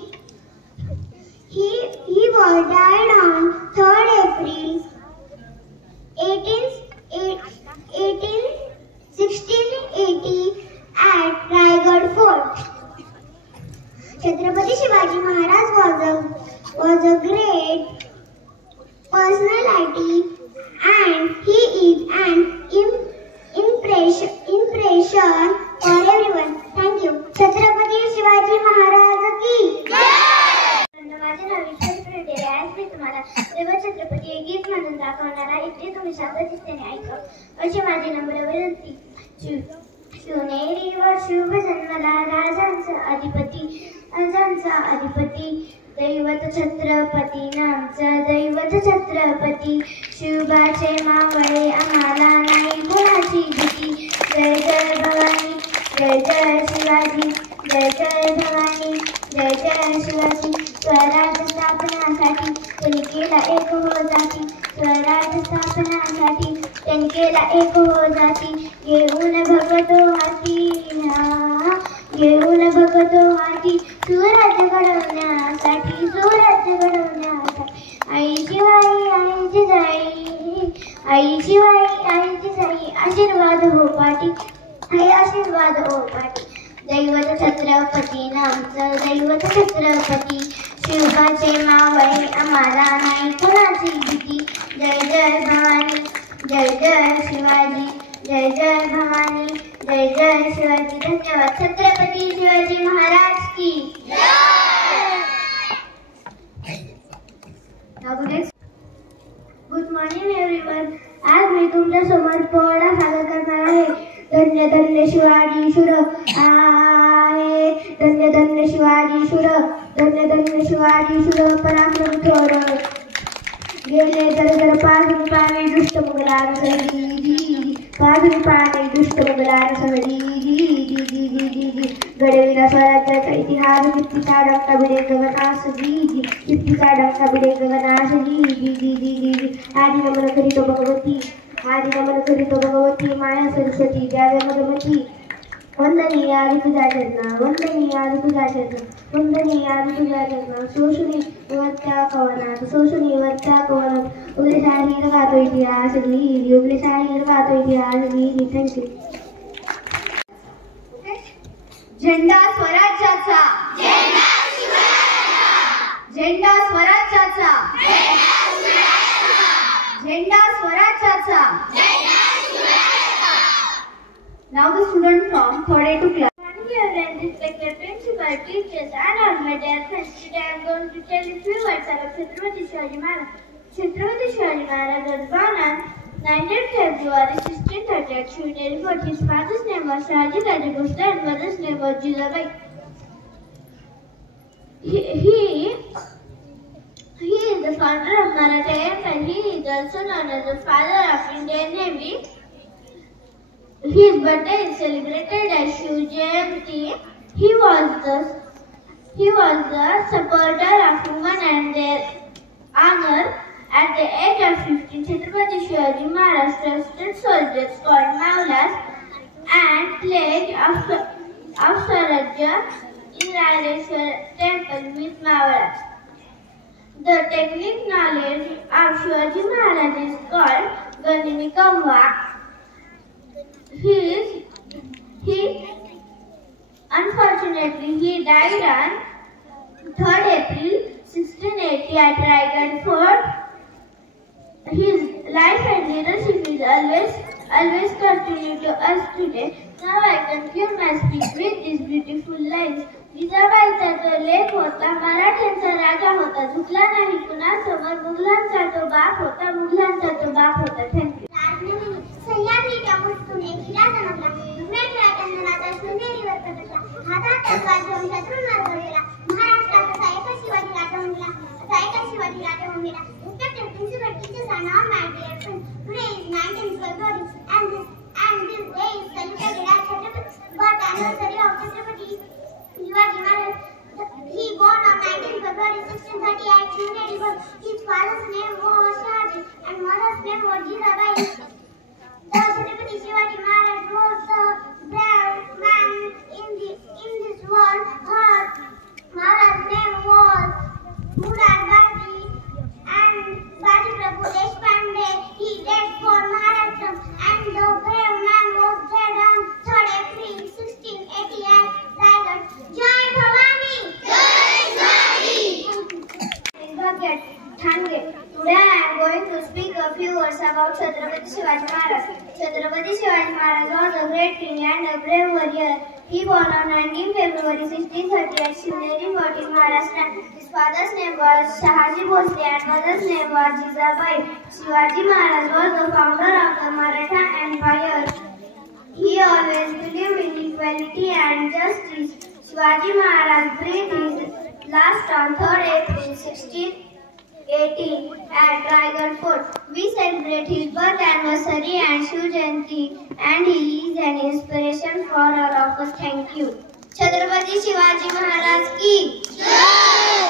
He was died on 3rd April 1680 at Raigad Fort. Chhatrapati Shivaji Maharaj was a great personality and he is an impression for everyone. Thank you. Chhatrapati Shivaji Maharaj ki माझे नाव ईश्वरी Pret आहे. आज मी तुम्हाला देव छत्रपती हे गीत म्हणून दाखवणार आहे. ते तुम्ही सातत्याने ऐका. अशी माझी नम्र विनंती. शिवनेरीवर शुभ जन्मला राजांचा अधिपती दैवत छत्रपती नामचा दैवत छत्रपती शुभाचे मावळे आम्हाला नाही कुणाची भीती. जय जय भवानी जय जय शिवाजी जय जय भवानी जय जय शिवाजी. स्वराज स्थापनासाठी त्यांनी केला एक हो जाती. स्वराज स्थापनासाठी त्यांनी केला एक हो जाती. घेऊन भगतो हाती स्वराज्य घडवण्यासाठी आई शिवाई आईची जाई आशीर्वाद हो पाठी आशीर्वाद हो पाठी. दैवत छत्रपती नामचं दैवत छत्रपती शिवबाचे मावळे आम्हाला नाही कुणाची भीती. जय जय भवानी जय जय शिवाजी जय जय भवानी जय जय शिवाजी. धन्यवाद. छत्रपती शिवाजी महाराज की गुड मॉर्निंग एव्हरीवन. आज मी तुमच्या समोर पोवाडा सादर करणार आहे. धन्य धन्य शिवाजी शूर आहे. धन्य धन्य शिवाजी शूर धन्य धन्य शिवाजी शूर पराक्रम थोर. गेले जर पाणी दुष्ट मुगलार सहरी घडविला स्वराज्याचा इतिहास. कितीचा डंका भिडे गगनास कितीचा डंका भिडे गगनास. आदि नमन करीतो भगवती माया सरस्वती द्यावे मधुमती. वंदनीय आदि तुझा चरणा शोषणी वरच्या कवनात उगले शाहीर गातो इतिहास लिहिली. थँक्यू. झेंडा स्वराज्याचा झेंडा स्वराज्याचा झेंडा स्वराज्याचा. Now the student from 3rd A to class. Respected principal, teachers, and all my dear friends, today I am going to tell you few words about Chhatrapati Shivaji Maharaj. Chhatrapati Shivaji Maharaj was born on 19th February 1630 at Shivneri Fort. His father's name was Shahaji Bhosle and mother's name was Jizabai. He is the founder of Maratha Empire. He is also known as the father of Indian Navy. His birthday is celebrated as Shiv Jayanti. He was the supporter of women and their honor. At the age of 15, Chhatrapati Shivaji Maharaj trusted soldiers called Maulas and pledged of Swarajya in Rajeshwar temple with Maulas. The technique knowledge of Shivaji Maharaj is called Ganimi Kamwa. Unfortunately, he died on 3rd April 1680 at Raigad Fort. His life and leadership is always continue to us today. Now I conclude my speech with these beautiful lines. जिजाबाईचा तो लेख होता, मराठ्यांचा राजा होता, झुकला नाही कुणासमोर, मुघलांचा तो बाप होता, मुघलांचा तो बाप होता. थँक्यू. सह्याद्रीच्या वस्तूने किल्ला चमकला, दुसऱ्या चंदनाचा शृंगेरीवर प्रगटला, हातात तलवार घेऊन शत्रूंवर गेला. महाराष्ट्रात असा एका शिवाजी राजा होऊन गेला. Respected principal teachers are now my dear friends. Today is 19th February and this day is celebrated as Chhatrapati birth anniversary of Chhatrapati Shivaji Maharaj. He born on 19th February 1630 at Shivneri. His father's name was Shahaji and mother's name was Jizabai. The Chhatrapati Shivaji Maharaj was the brave man in this world. Her mother's name was Muradabaji and Baji Prabhu Deshpande. He died for Maharashtra and the brave man was dead on 3rd April 1680 at Raigad. Jai Bhavani! Jai Bhavani! Thank you. Today I am going to speak a few words about Chhatrapati Shivaji Maharaj. Chhatrapati Shivaji Maharaj was a great king and a brave warrior. He born on 19 February 1630 at Shivneri Fort in Maharashtra. His father's name was Shahaji Bhosle and mother's name was Jizabai. Shivaji Maharaj was the founder of the Maratha Empire. He always believed in equality and justice. Shivaji Maharaj breathed his last on 3rd April 1618 at Raigad Fort. We celebrate his birth anniversary and Shiv Jayanti, and he is an inspiration for all of us. Thank you. Chhatrapati Shivaji Maharaj ki Jai!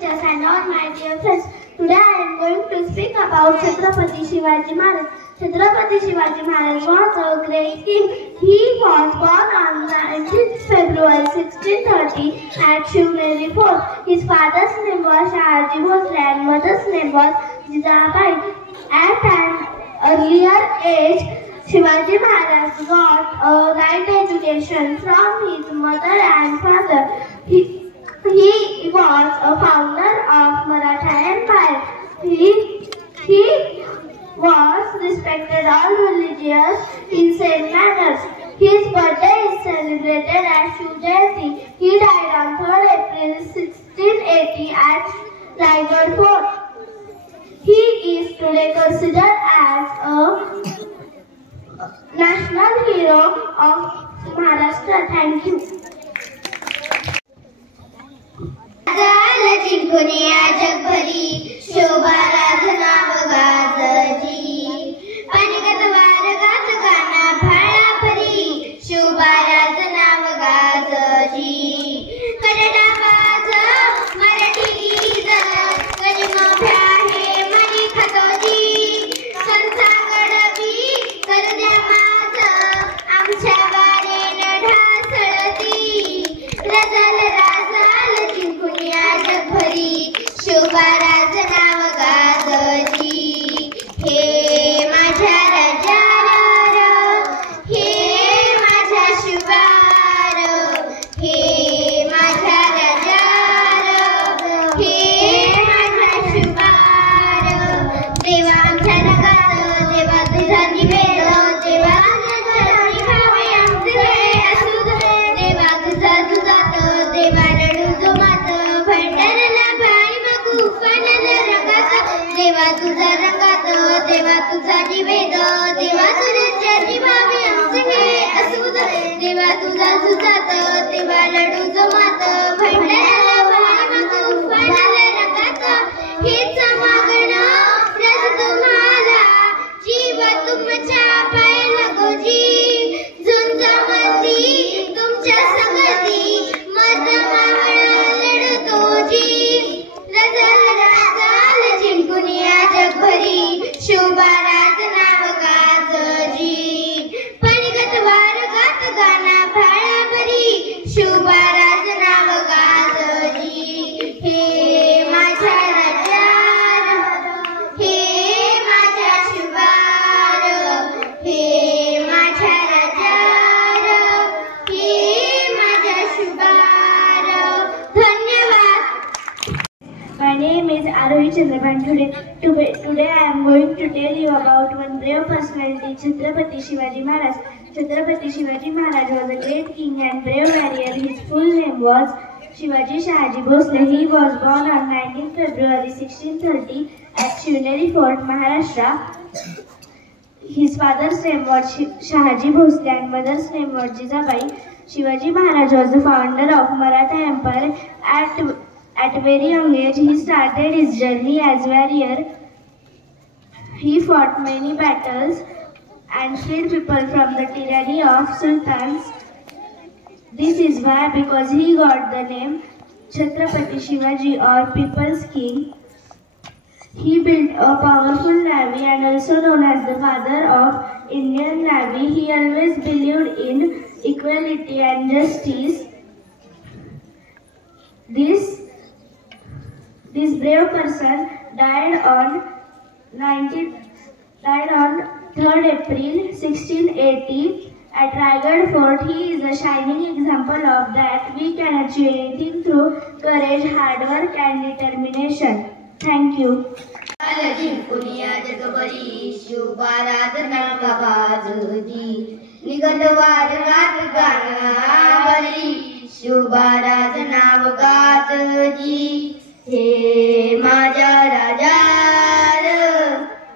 Just and all my dear friends, today I am going to speak about Chhatrapati Shivaji Maharaj. Chhatrapati Shivaji Maharaj was a great king. He was born on 19th February 1630 at Shivneri Fort. His father's name was Shahaji Bhosle and mother's name was Jizabai. At an earlier age, Shivaji Maharaj got a right education from his mother and father. He was a founder of Maratha Empire. He was respected all religious in same manners. His birthday is celebrated as Shiv Jayanti. He died on 3rd April 1680 at Raigad Fort. He is today considered as a national hero of Maharashtra. Thank you. जिंकुनिया जगभरी शोभा राधना बगाजी पानिगत वारगात गाना भाळा भरी शोभा राधना बगाजी कडडा बाज मराठी गीत गजमोभ्या हे मनी खतोजी संसागडबी करद्या माझ आमच्या वारेन ढासळती Rohit Chandraban. Today I am going to tell you about one brave personality, Chhatrapati Shivaji Maharaj. Chhatrapati Shivaji Maharaj was a great king and brave warrior. His full name was Shivaji Shahaji Bhosle. He was born on 19 February 1630 at Shivneri Fort, Maharashtra. His father's name was Shahaji Bhosle and mother's name was Jizabai. Shivaji Maharaj was the founder of Maratha Empire. At a very young age, he started his journey as warrior. He fought many battles and freed people from the tyranny of sultans. This is why, because he got the name Chhatrapati Shivaji or People's King. He built a powerful navy and also known as the father of Indian Navy. He always believed in equality and justice. This brave person died on 3rd April 1680 at Raigad Fort. He is a shining example of that we can achieve anything through courage, hard work and determination. Thank you. हे माझ्या राजा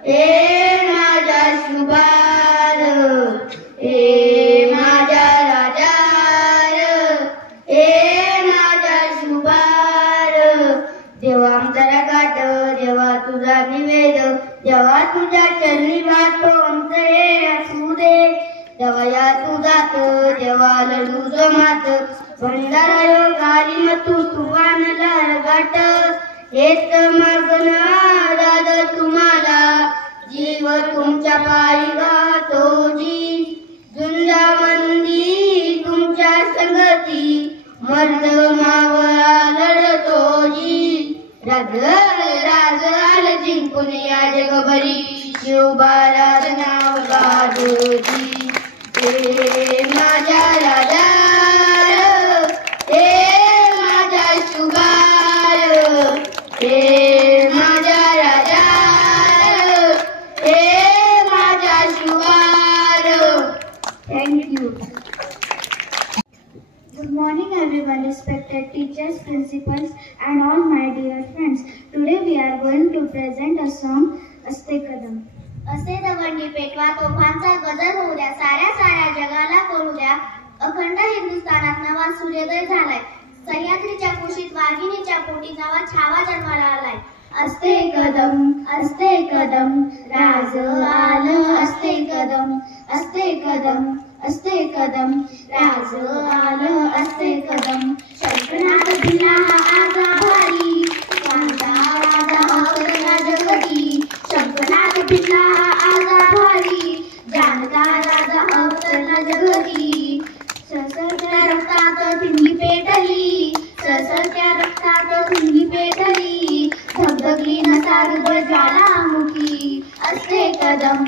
हे माझ्या शुभार हे माझ्या राजा हे माझ्या शुभार देवा आमचा गाठ देवा तुझा निवेद देवा तुझ्या चरणी वाटतो आमचं हे असू दे देवा या तुझात देवा लढू जमात भंडारा योगारी मतू तुवान गाठ हेच मागण दाद तुम्हाला जीव तुमच्या पायी गातो जी झुंजामंदी तुमच्या संगती मर्द मावळा लढतो जी राज आल जिंकून या जगभरी शिवबाराज नाव गाजोजी हे माझ्या राजा हे माझ्या राजा हे माझ्या शुभार. Thank you. Good morning everyone, respected teachers, principals and all my dear friends. Today we are going to present a song, Aste Kadam. असे दवंडी पेटवा तोफांचा गजर होऊ द्या साऱ्या जगाला कळू द्या अखंड हिंदुस्थानात नवा सूर्योदय झालाय सह्याद्रीच्या कुशीत वाघिणीच्या पोटी नवा छावा जन्माला आलाय अस्ते कदम राज आलं अस्ते कदम राज आलं अस्ते कदम शंकरनाथ भिला हा आजा भारी शांता राजा अवतरला जगती शंकरनाथ भिला हा आजा भारी जानता राजा अवतरला जगती ससरत्या रक्तात ठिणगी पेटली ससरत्या रक्तात ठिणगी पेटली धगधगली नसारुद ज्वालामुखी अस्ते कदम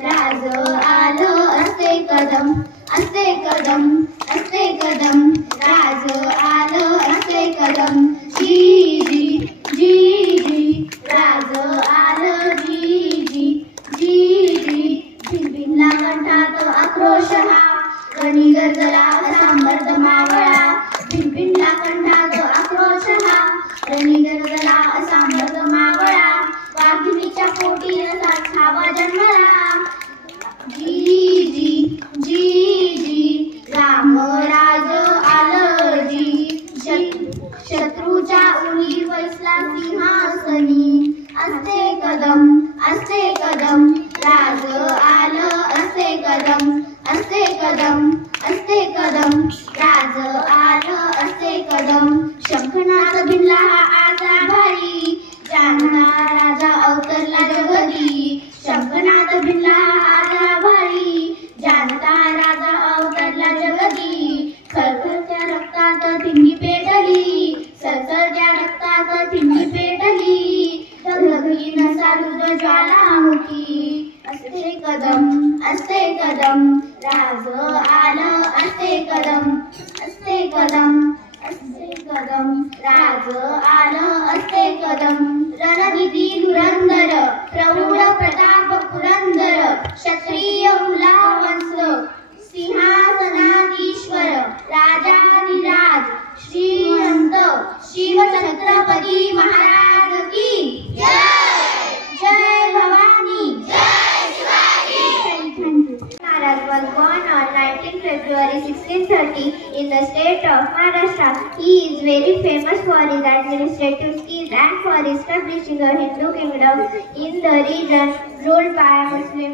राज आलं अस्ते कदम राज आलं अस्ते कदम जी राज आलं जी भिनभिनला कंठात आक्रोश हा गणी गरजला असा मर्द मावळा भिनभिनला कंठात आक्रोश हा गणी गरजला असा मर्द मावळा वाघिणीच्या पोटी असा छावा जन्मला जी रामराज आलं जी शत्रूच्या उली वैसला सिंहासनी अस्ते कदम राज आलं अस्ते कदम राज आलं अस्ते कदम शंखनाद भिनला हा आजा भारी जानता राजा अवतरला जगती शंखनाद भिनला हा आजा भारी जानता राजा अवतरला जगती खळखळत्या रक्तात ठिणगी पेटली सरसरत्या रक्तात ठिणगी पेटली धगधगली नसारुद ज्वालामुखी अस्ते कदम राज आलं अस्ते कदम राज आलं अस्ते the state of Maharashtra. He is very famous for his administrative skills and for establishing a Hindu kingdom in the region ruled by Muslim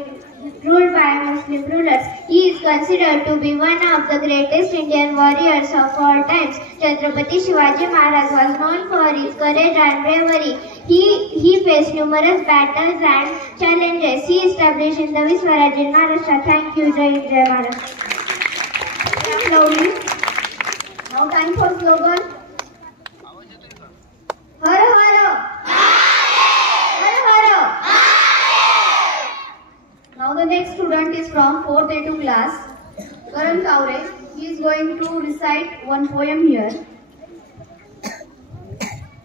rulers. He is considered to be one of the greatest Indian warriors of all times. Chhatrapati Shivaji Maharaj was known for his courage and bravery. He faced numerous battles and challenges. He established Hindu Swaraj in Maharashtra. Thank you, Jai Hind, Jai Maharashtra. Now time for slogan. Har Har. Har Har. Now the next student is from 4th A2 class, Karan Kaure. He is going to recite one poem here.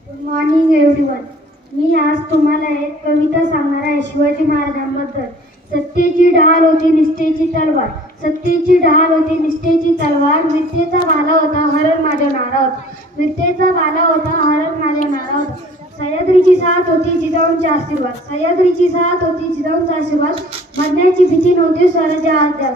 Good morning everyone. मी आज तुम्हाला एक कविता सांगणार आहे शिवाजी महाराजांबद्दल. सत्तेची ढाल होती निष्ठेची तलवार, सत्तेची ढाल होती निष्ठेची तलवार, विद्येचा भाला होता हरण माझ्या नारा होता, विद्येचा भाला होता हरण माझ्या नारा होता. सह्याद्रीची साथ होती जिजाऊंचा आशीर्वाद, सह्याद्रीची साथ होती जिजाऊंचा आशीर्वाद. मरण्याची भीती नव्हती स्वराज्य हातात,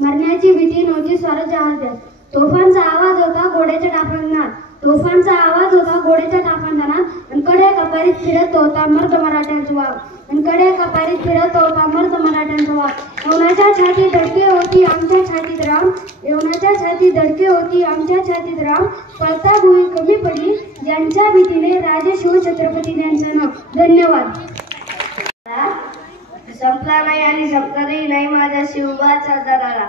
मरण्याची भीती नव्हती स्वराज्य हातात. तोफांचा आवाज होता घोड्याच्या टापांना, तोफांचा आवाज होता घोड्याच्या टापांना. अनकड्या कपारीत फिरत होता मर्द मराठ्यांचा वाघ, अनकड्या कपारीत फिरत होता मर्द मराठ्यांचा वाघ. यवनाच्या छाती धडके होती आमच्या छातीत राम, यवनाच्या छाती धडके होती आमच्या छातीत राम. पळता भुई कमी पडली ज्यांच्या भीतीने राजे शिव छत्रपती यांचं नाव. धन्यवाद. संपला नाही आणि संपणारही नाही माझ्या शिवबाचा दरारा.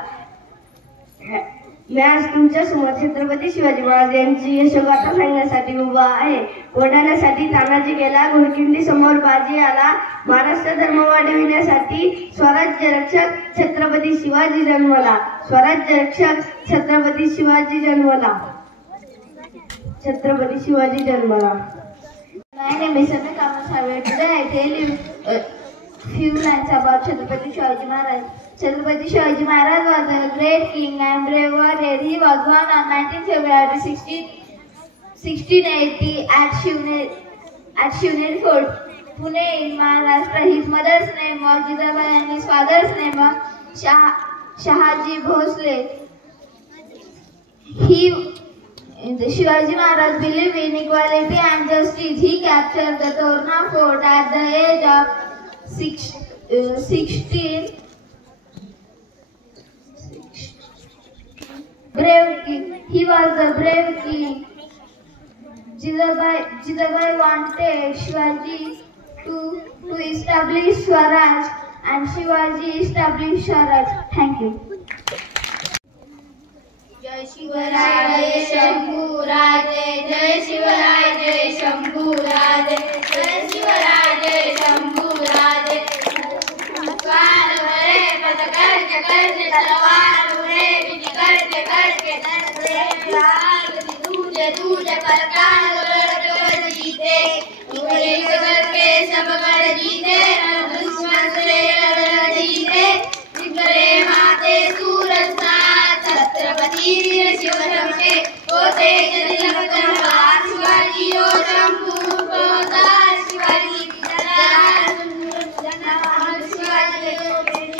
मी आज तुमच्या समोर छत्रपती शिवाजी महाराज यांची यशोगाथा सांगण्यासाठी उभा आहे. ओढण्यासाठी तानाजी गेला, घोडखिंडी समोर बाजी आला, महाराष्ट्र धर्म वाढविण्यासाठी स्वराज्य रक्षक छत्रपती शिवाजी जन्मला, स्वराज्य रक्षक Chhatrapati Shivaji जन्मला, Chhatrapati Shivaji जन्मला. My name is Samika Masave. Today I tell you few lines about Chhatrapati Shivaji Maharaj. Chhatrapati Shivaji Maharaj was a great king and brave warrior. He was born on 19 February 1680 at Shivneri Fort, Pune in Maharashtra. His mother's name was Jijabai and his father's name was Shahaji Bhosle. Shivaji Maharaj believed in equality and justice. He captured the Torna Fort at the age of 16. Brave king. He was a brave king. Jijabai wanted Shivaji to establish Swaraj, and Shivaji established Swaraj. Thank you. जय शिवराय जय शंभूराजे, जय शिवराय जय शंभूराजे, जय शिवराय जय शंभूराजे. कान भरे पद करके करके तलवार उड़े, बिन करके करके नरसे आरती दूजे दूजे पर कान गढ़ जीते, उंगली करके सब गढ़ जीते, दुश्मन से लड़ जीते, निकले माते सूरज सा छत्रपति वीर शिवशंके ओ तेज निलंबनवार शिवाजी ओ शंभू अवतार शिवाजी जनार्दन शिवाजी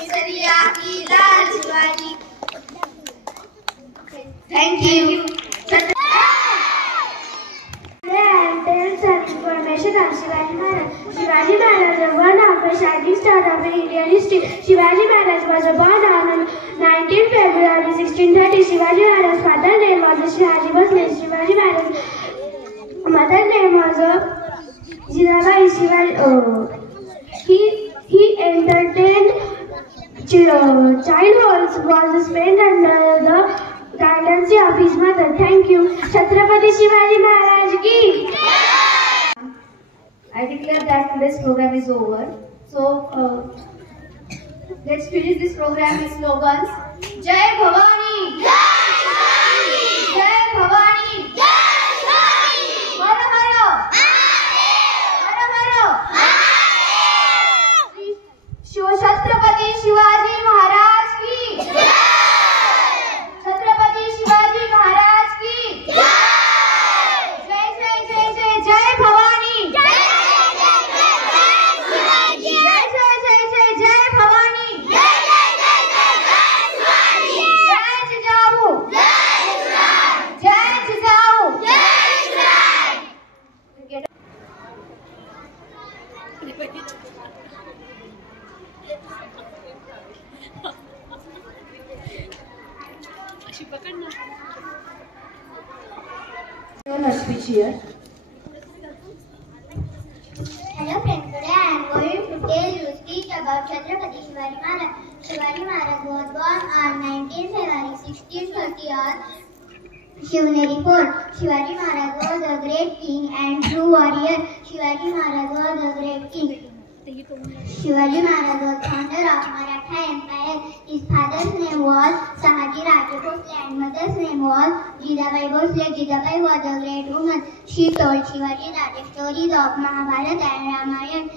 सरिया की लाल Shivaji. Thank you. Information on Shivaji Maharaj. Shivaji Maharaj was one of the shining stars of Indian history. Shivaji Maharaj was born on 19 February 1630. Shivaji Maharaj's father's name was Shahaji Bhosle. Shivaji Maharaj's mother's name was Jijabai. He entertained childhood was spent under the guidance of his mother. Thank you. Chhatrapati Shivaji Maharaj ki. I declare that today's program is over. So let's finish this program with slogans. Jai Bhavani! Jai Bhavani! Jai Bhavani! Jai Bhavani! Har Har! Har Har! Chhatrapati Shivaji Maharaj ki. Chhatrapati Shivaji Maharaj ki. Jai Jai Jai Jai Jai Bhavani! Jai Jai Jai Jai Jai Bhavani! Jai Jijabu! Hello friends, today I am going to tell you a speech about Chhatrapati Shivaji Maharaj. Shivaji Maharaj was born on 19 February 1630 at Shivneri Fort. Shivaji Maharaj was a great king and true warrior. Shivaji Maharaj was a great king. Shivaji Maharaj was founder of Maratha Empire. His father's name was Sahaji Raje Bhosle and mother's name was Jijabai Bhosle. Jijabai was a great woman. She told Shivaji Raje stories of Mahabharata and Ramayana.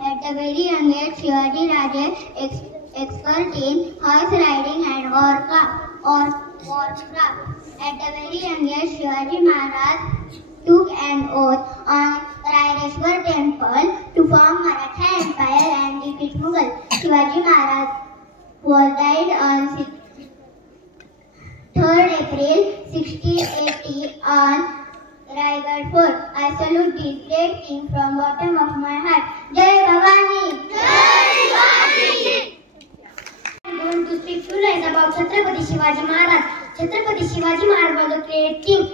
At the very young age, Shivaji Raje expert in horse riding and warcraft. At the very young age, Shivaji Maharaj took an oath on Raireshwar temple to form Maratha Empire and defeat Mughal. Shivaji Maharaj was died on 3rd April 1680 on Raigad Fort. I salute this great king from bottom of my heart. Jai Bhavani! Jai Bhavani! I am going to speak few lines about Chhatrapati Shivaji Maharaj. Chhatrapati Shivaji Maharaj was a great king.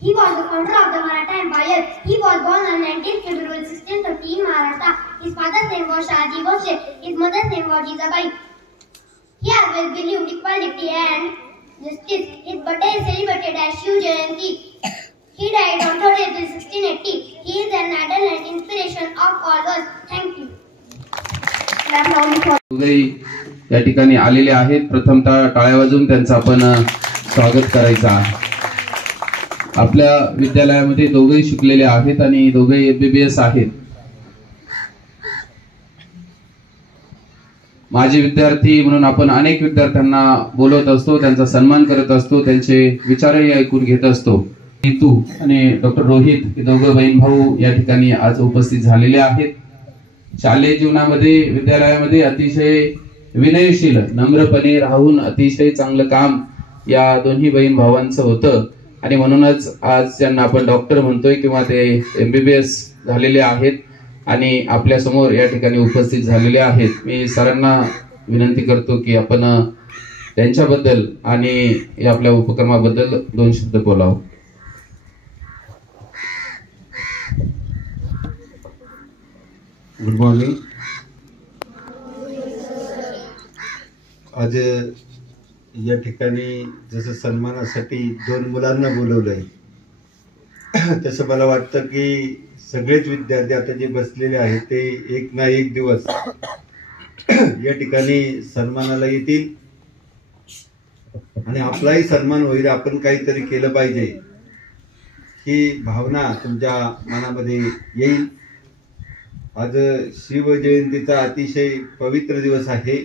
He was the founder of the Maratha Empire. He was born on 19th February 1630 in Maharashtra. His father's name was Shahaji Bhosle. His mother's name was Jijabai. He always believed equality and justice. His birthday is celebrated as Shiv Jayanti. He died on 3rd April 1680. He is an idol and inspiration of all us. Thank you. या ठिकाणी आलेले आहेत. प्रथमतः टाळ्या वाजवून त्यांचं आपण स्वागत करायचं आहे. आपल्या विद्यालयामध्ये दोघेही शिकलेले आहेत आणि दोघेही MBBS आहेत. माजी विद्यार्थी म्हणून आपण अनेक विद्यार्थ्यांना बोलवत असतो, त्यांचा सन्मान करत असतो, त्यांचे विचारही ऐकून घेत असतो. नीतू आणि डॉक्टर रोहित हे दोघं बहीण भाऊ या ठिकाणी आज उपस्थित झालेले आहेत. शालेय जीवनामध्ये विद्यालयामध्ये अतिशय विनयशील नम्रपणे राहून अतिशय चांगलं काम या दोन्ही बहीण भावांचं होतं आणि म्हणूनच आज त्यांना आपण डॉक्टर म्हणतोय किंवा ते MBBS झालेले आहेत आणि आपल्या समोर या ठिकाणी उपस्थित झालेले आहेत. मी सरांना विनंती करतो की आपण त्यांच्याबद्दल आणि आपल्या उपक्रमाबद्दल 2 शब्द बोलावं. Good morning. आज या ठिकाणी जसं सन्मानासाठी 2 मुलांना बोलवलंय तसं मला वाटतं की सगळेच विद्यार्थी आता जे बसलेले आहेत ते एक ना एक दिवस या ठिकाणी सन्मानाला येतील आणि आपलाही सन्मान होईल, आपण काहीतरी केलं पाहिजे ही भावना तुमच्या मनामध्ये येईल. आज शिवजयंतीचा अतिशय पवित्र दिवस आहे.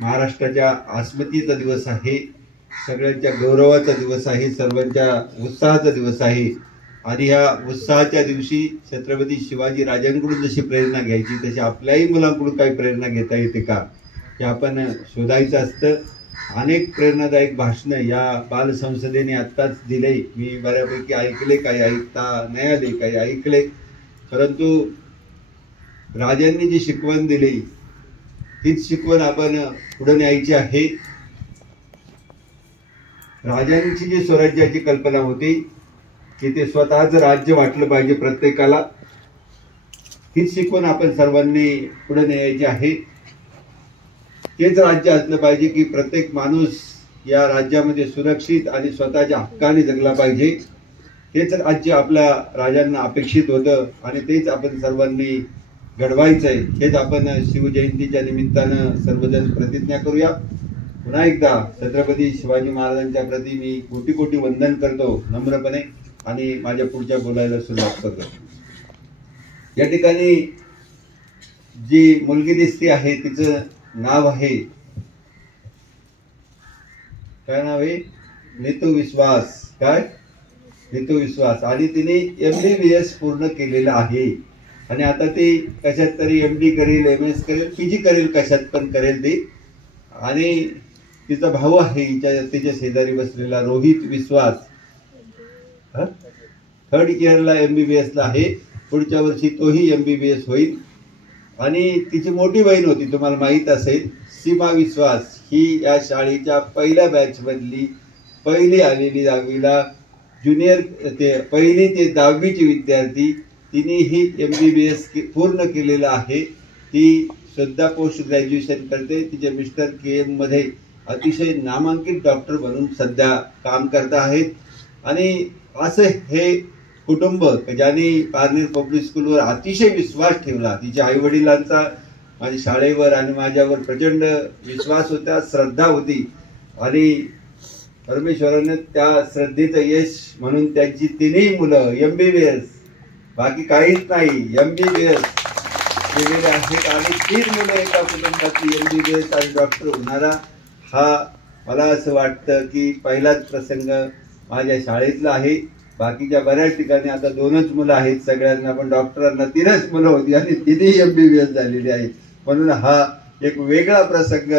महाराष्ट्राच्या अस्मितेचा दिवस आहे, सगळ्यांच्या गौरवाचा दिवस आहे, सर्वांच्या उत्साहाचा दिवस आहे आणि या उत्साहाच्या दिवशी छत्रपती शिवाजी राजांकडून जशी प्रेरणा घ्यायची तशी आपल्याही मुलांकडून काही प्रेरणा घेता येते का हे आपण शोधायचं असतं. अनेक प्रेरणादायक भाषणं या बालसंसदेने आत्ताच दिले. मी बऱ्यापैकी ऐकले, काही ऐकता नाही आले, काही ऐकले, परंतु राजांनी जी शिकवण दिली तीच शिकवण आपण पुढे न्यायची आहे. राजांची जी स्वराज्याची कल्पना होती की ते स्वतःच राज्य वाटलं पाहिजे प्रत्येकाला, तीच शिकवण आपण सर्वांनी पुढे न्यायची आहे. तेच राज्य असलं पाहिजे की प्रत्येक माणूस या राज्यामध्ये सुरक्षित आणि स्वतःच्या हक्काने जगला पाहिजे. तेच राज्य आपल्या राजांना अपेक्षित होतं आणि तेच आपण सर्वांनी घडवायचंय. हेच आपण शिवजयंतीच्या निमित्तानं सर्वजण प्रतिज्ञा करूया. पुन्हा एकदा छत्रपती शिवाजी महाराजांच्या प्रती मी कोटी कोटी वंदन करतो नम्रपणे आणि माझ्या पुढच्या बोलायला सुरुवात करतो. या ठिकाणी जी मुलगी दिसते आहे तिचं नाव आहे, काय नाव आहे? नीतू विश्वास. काय? नीतू विश्वास. आणि तिने MBBS पूर्ण केलेलं आहे आणि आता ती कशात तरी MD करेल, MS करेल, PG करेल, कशात पण करेल ती. आणि तिचा भाऊ आहे तिच्या शेजारी बसलेला रोहित विश्वास, 3rd इयरला MBBS ला आहे. पुढच्या वर्षी तोही MBBS होईल. आणि तिची मोठी बहीण होती, तुम्हाला माहित असेल, सीमा विश्वास. ही या शाळेच्या पहिल्या बॅच मधली पहिली आलेली 10वीला ज्युनियर ते 1ली ते 10वीचे विद्यार्थी तिनेही MBBS पूर्ण केलेलं आहे. ती सुद्धा पोस्ट ग्रॅज्युएशन करते. तिचे मिस्टर KM मध्ये अतिशय नामांकित डॉक्टर म्हणून सध्या काम करत आहेत. आणि असं हे कुटुंब ज्यांनी पारनेर पब्लिक स्कूलवर अतिशय विश्वास ठेवला. तिच्या आई वडिलांचा माझ्या शाळेवर आणि माझ्यावर प्रचंड विश्वास होता, श्रद्धा होती. आणि परमेश्वराने त्या श्रद्धेचं यश म्हणून त्यांची 3ही मुलं MBBS, बाकी काहीच नाही, MBBS केलेले आहेत. आणि 3 मुलं एका कुटुंबातली MBBS आणि डॉक्टर होणारा हा मला असं वाटतं की पहिलाच प्रसंग माझ्या शाळेतला आहे. बाकीच्या बऱ्याच ठिकाणी आता 2च मुलं आहेत सगळ्यांना, पण डॉक्टरांना 3च मुलं होती आणि 3ही MBBS झालेली आहेत. म्हणून हा एक वेगळा प्रसंग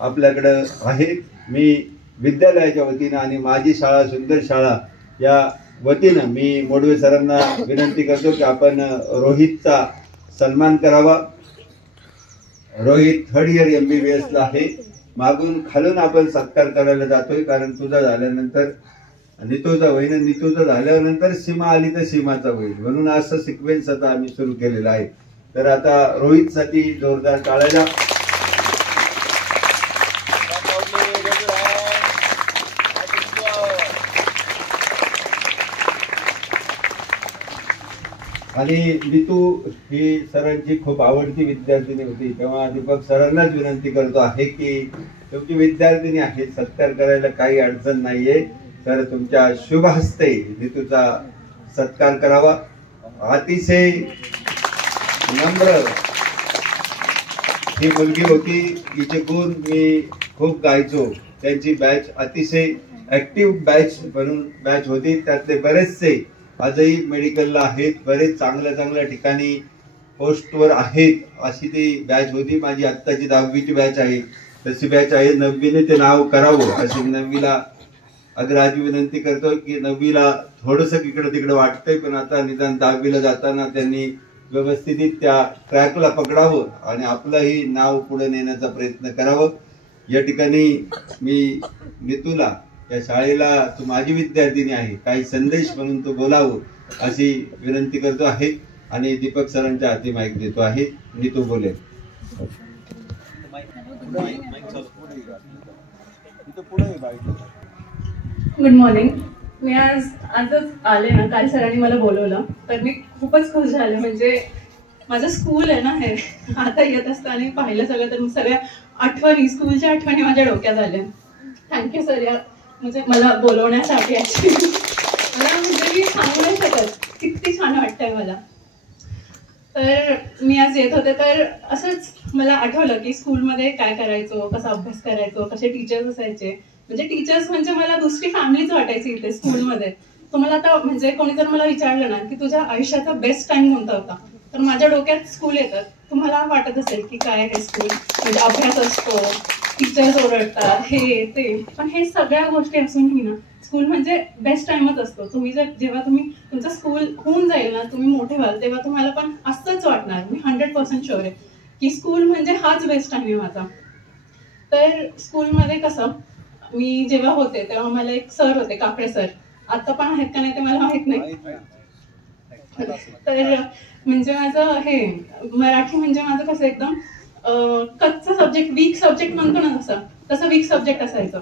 आपल्याकडं आहे. मी विद्यालयाच्या वतीनं आणि माझी शाळा सुंदर शाळा या वतीनं मी मोडवे सरांना विनंती करतो की आपण रोहितचा सन्मान करावा. रोहित 3rd इयर MBBS ला आहे. मागून खालून आपण सत्कार करायला जातोय, कारण तुझा झाल्यानंतर नितूचा होईल, नितूचा झाल्यानंतर सीमा आली तर सीमाचा होईल, म्हणून असं सिक्वेन्स आता आम्ही सुरू केलेला आहे. तर आता रोहितसाठी जोरदार टाळ्या. आणि नितू ही सरांची खूप आवडती विद्यार्थिनी होती, तेव्हा दीपक सरांनाच विनंती करतो आहे की तुमची विद्यार्थिनी आहे, सत्कार करायला काही अडचण नाहीये, तर तुमच्या शुभ हस्ते नितूचा सत्कार करावा. अतिशय नम्र ही मुलगी होती, हिचे गुण मी खूप गायचो. त्यांची बॅच अतिशय ऍक्टिव्ह बॅच म्हणून बॅच होती. त्यातले बरेचसे आजही मेडिकलला आहेत, बरेच चांगल्या ठिकाणी पोस्टवर आहेत, अशी ती बॅच होती. माझी आत्ताची 10वीची बॅच आहे, तशी बॅच आहे. 9वीने ते नाव करावं अशी 9वीला अग्राजी विनंती करतो की 9वीला थोडंसं इकडं तिकडं वाटतंय, पण आता निदान 10वीला जाताना त्यांनी व्यवस्थित त्या ट्रॅकला पकडावं आणि आपलंही नाव पुढे नेण्याचा प्रयत्न करावं. या ठिकाणी मी नितूला, या शाळेला तू माझी विद्यार्थिनी आहे, काही संदेश म्हणून तू बोलावं अशी विनंती करतो आहे आणि दीपक सरांच्या हाती माईक देतो आहे. नितू बोले. Good morning. मी आजच आले ना, काल सरांनी मला बोलवलं तर मी खूपच खुश झाले. म्हणजे माझं स्कूल आहे ना हे, आता येत असताना पाहिलं सगळं तर सगळ्या आठवणी, स्कूलच्या आठवणी माझ्या डोक्यात आल्या. थँक्यू सर या म्हणजे मला बोलवण्यासाठी. मला म्हणजे मी सांगू नाही शकत किती छान वाटतंय मला. तर मी आज येत होते तर असंच मला आठवलं की स्कूलमध्ये काय करायचो, कसा अभ्यास करायचो, कसे टीचर्स असायचे. म्हणजे टीचर्स म्हणजे मला दुसरी फॅमिलीच वाटायची इथे स्कूलमध्ये. तुम्हाला आता म्हणजे कोणी जर मला विचारलं ना की तुझ्या आयुष्याचा बेस्ट टाइम कोणता होता, तर माझ्या डोक्यात स्कूल येतात. तुम्हाला वाटत असेल की काय आहे स्कूल, म्हणजे अभ्यास असतो, टीचर्स ओरडतात, हे ते, पण हे सगळ्या गोष्टी असूनही ना स्कूल म्हणजे बेस्ट टाइमच असतो. तुम्ही जेव्हा तुमचं स्कूल होऊन जाईल ना, तुम्ही मोठे व्हाल, तेव्हा तुम्हाला पण असंच वाटणार. मी 100% शुअर आहे की स्कूल म्हणजे हाच बेस्ट टाइम आहे माझा. तर स्कूलमध्ये कसं मी जेव्हा होते तेव्हा मला एक सर होते, काकडे सर. आता पण आहेत का नाही ते मला माहित नाही. तर म्हणजे माझं हे मराठी म्हणजे माझं कसं एकदम कच्चा सब्जेक्ट, वीक सब्जेक्ट म्हणतो ना तसं वीक सब्जेक्ट असायचा.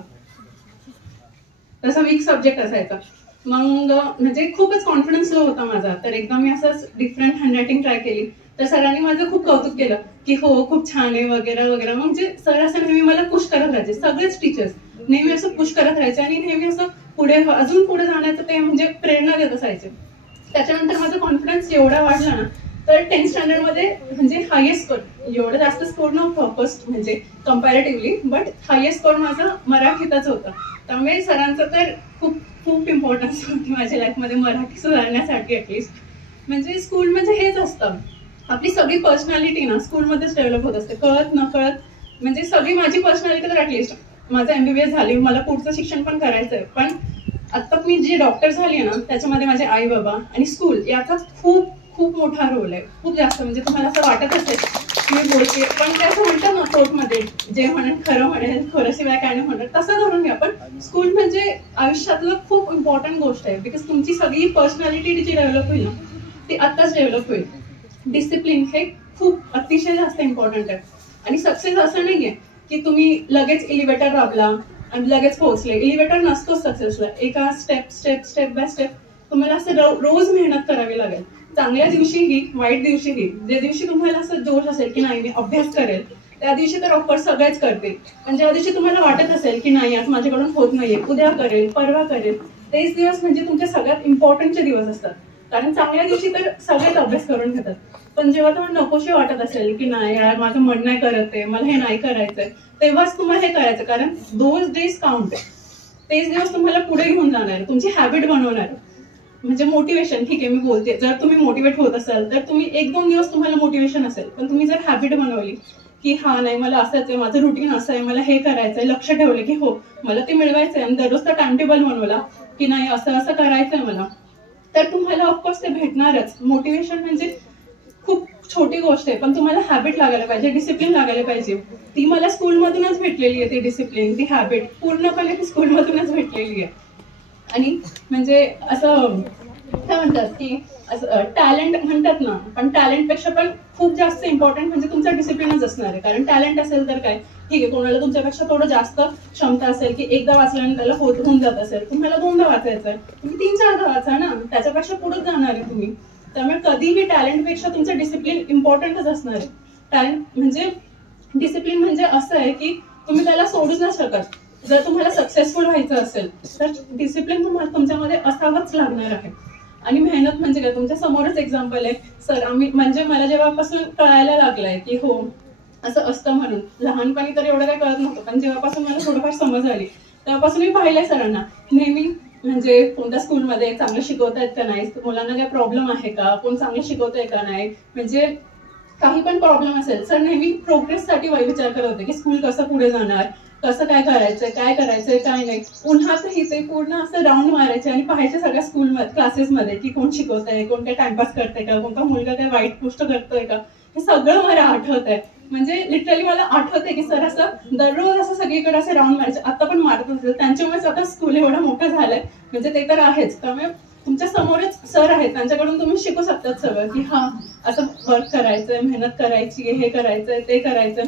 मग म्हणजे खूपच कॉन्फिडन्स लो होता माझा. तर एकदा मी असंच डिफरंट हँडरायटिंग ट्राय केली, तर सरांनी माझं खूप कौतुक केलं की हो खूप छान आहे वगैरे वगैरे. म्हणजे सर असं नेहमी मला पुश करत राहायचे, सगळेच टीचर्स नेहमी असं पुश करत राहायचे आणि नेहमी असं अजून पुढे जाण्याचं ते म्हणजे प्रेरणा देत असायचे. त्याच्यानंतर माझा कॉन्फिडन्स एवढा वाढला ना, तर 10th स्टँडर्डमध्ये म्हणजे हायेस्ट स्कोर, एवढं जास्त स्कोर नव्हतं फर्स्ट म्हणजे कम्पॅरेटिव्हली, बट हायेस्ट स्कोर माझा मराठीतच होता. त्यामुळे सरांचं तर खूप खूप इम्पॉर्टन्स होती माझ्या लाईफमध्ये मराठी सुधारण्यासाठी. ॲटलिस्ट म्हणजे स्कूल म्हणजे हेच असतं, आपली सगळी पर्सनॅलिटी ना स्कूलमध्येच डेव्हलप होत असते, कळत न कळत. म्हणजे सगळी माझी पर्सनॅलिटी तर ॲटलिस्ट माझं MBBS झाली, मला पुढचं शिक्षण पण करायचं आहे, पण आता मी जी डॉक्टर झाली आहे ना त्याच्यामध्ये माझे आई बाबा आणि स्कूल याचा खूप खूप मोठा रोल आहे, खूप जास्त. म्हणजे तुम्हाला असं वाटत असेल मी बोलते, पण ते असं म्हणतात ना कोर्टमध्ये, जे म्हणेल खरं म्हणेल, खरं शिवाय काय नाही म्हणत, तसं करून घ्या. पण स्कूल म्हणजे आयुष्यातलं खूप इम्पॉर्टंट गोष्ट आहे, बिकॉज तुमची सगळी पर्सनॅलिटी जी डेव्हलप होईल ना ती आत्ताच डेव्हलप होईल. डिसिप्लिन हे खूप अतिशय जास्त इम्पॉर्टंट आहे. आणि सक्सेस असं नाहीये की तुम्ही लगेच एलिव्हेटर दाबला आणि लगेच पोहोचले. एलिव्हेटर नसतो सक्सेसला. एका स्टेप बाय स्टेप तुम्हाला असं रोज मेहनत करावी लागेल. चांगल्या दिवशीही, वाईट दिवशीही. जे दिवशी तुम्हाला असं जोश असेल की नाही मी अभ्यास करेल, त्या दिवशी तर ऑफकोर्स सगळेच करते. पण ज्या दिवशी तुम्हाला वाटत असेल की नाही आज माझ्याकडून होत नाहीये, उद्या करेल, परवा करेल, तेच दिवस म्हणजे तुमचे सगळ्यात इम्पॉर्टंटचे दिवस असतात. कारण चांगल्या दिवशी तर सगळेच अभ्यास करून घेतात. पण जेव्हा तुम्हाला नकोशी वाटत असेल की नाही यार माझं मन नाही करत आहे, मला हे नाही करायचंय, तेव्हाच तुम्हाला हे करायचं. कारण दोज डेज काउंट. तेच दिवस तुम्हाला पुढे घेऊन जाणार, तुमची हॅबिट बनवणार. म्हणजे मोटिवेशन, ठीक आहे मी बोलते, जर तुम्ही मोटिवेट होत असाल तर तुम्ही 1-2 दिवस तुम्हाला मोटिवेशन असेल. पण तुम्ही जर हॅबिट बनवली की हा नाही मला असंच आहे, माझं रुटीन असं आहे, मला हे करायचंय, लक्ष ठेवलं की हो मला ते मिळवायचंय, आणि दररोजचा टाइम टेबल बनवला की नाही असं असं करायचंय मला, तर तुम्हाला ऑफकोर्स ते भेटणारच. मोटिवेशन म्हणजे खूप छोटी गोष्ट आहे, पण तुम्हाला हॅबिट लागायला पाहिजे, डिसिप्लिन लागायला पाहिजे. ती मला स्कूलमधूनच भेटलेली आहे, ती डिसिप्लिन, ती हॅबिट पूर्णपणे ती स्कूलमधूनच भेटलेली आहे. आणि म्हणजे असं काय म्हणतात की असं टॅलेंट म्हणतात ना, पण टॅलेंटपेक्षा पण खूप जास्त इम्पॉर्टंट म्हणजे तुमचा डिसिप्लिनच असणार आहे. कारण टॅलेंट असेल तर काय, ठीक आहे कोणाला तुमच्यापेक्षा थोडं जास्त क्षमता असेल की एकदा वाचल्याने त्याला होऊन जात असेल, तुम्हाला 2दा वाचायचं आहे, तुम्ही 3-4दा वाचा ना, त्याच्यापेक्षा पुढेच जाणार आहे तुम्ही. त्यामुळे कधीही टॅलेंटपेक्षा तुमचं डिसिप्लिन इम्पॉर्टंटच असणार आहे. टॅलेंट म्हणजे डिसिप्लिन म्हणजे असं आहे की तुम्ही त्याला सोडूच नाही शकत. जर तुम्हाला सक्सेसफुल व्हायचं असेल तर डिसिप्लिन तुम्हाला तुमच्यामध्ये असावंच लागणार आहे. आणि मेहनत म्हणजे काय, तुमच्या समोरच एक्झाम्पल आहे. सर आम्ही म्हणजे मला जेव्हापासून कळायला लागलंय की हो असं असतं म्हणून, लहानपणी तर एवढं काही कळत नव्हतं, पण जेव्हापासून मला थोडंफार समज आली तेव्हापासून मी पाहिलंय सरांना नेहमी, म्हणजे कोणत्या स्कूलमध्ये चांगलं शिकवतायत का नाही, मुलांना काही प्रॉब्लेम आहे का, कोण चांगलं शिकवतंय का नाही, म्हणजे काही पण प्रॉब्लेम असेल सर नेहमी प्रोग्रेससाठी विचार करत होते की स्कूल कसं पुढे जाणार, कसं काय करायचंय काय नाही. उन्हातही ते पूर्ण असं राऊंड मारायचे आणि पाहायचे सगळ्या स्कूलमध्ये क्लासेसमध्ये की कोण शिकवतंय, कोण काय टाइमपास करतंय का, कोणता मुलगा काय वाईट गोष्ट करतोय का, हे सगळं मला आठवत आहे. म्हणजे लिटरली मला आठवतंय की सर असं दररोज असं सगळीकडे असे राऊंड मारायचे, आता पण मारत असेल. त्यांच्यामुळेच आता स्कूल एवढं मोठं झालंय, म्हणजे ते तर आहेच. त्यामुळे तुमच्या समोरच सर आहेत, त्यांच्याकडून तुम्ही शिकू शकतात सगळं की हा असं वर्क करायचंय, मेहनत करायची, हे करायचंय, ते करायचं,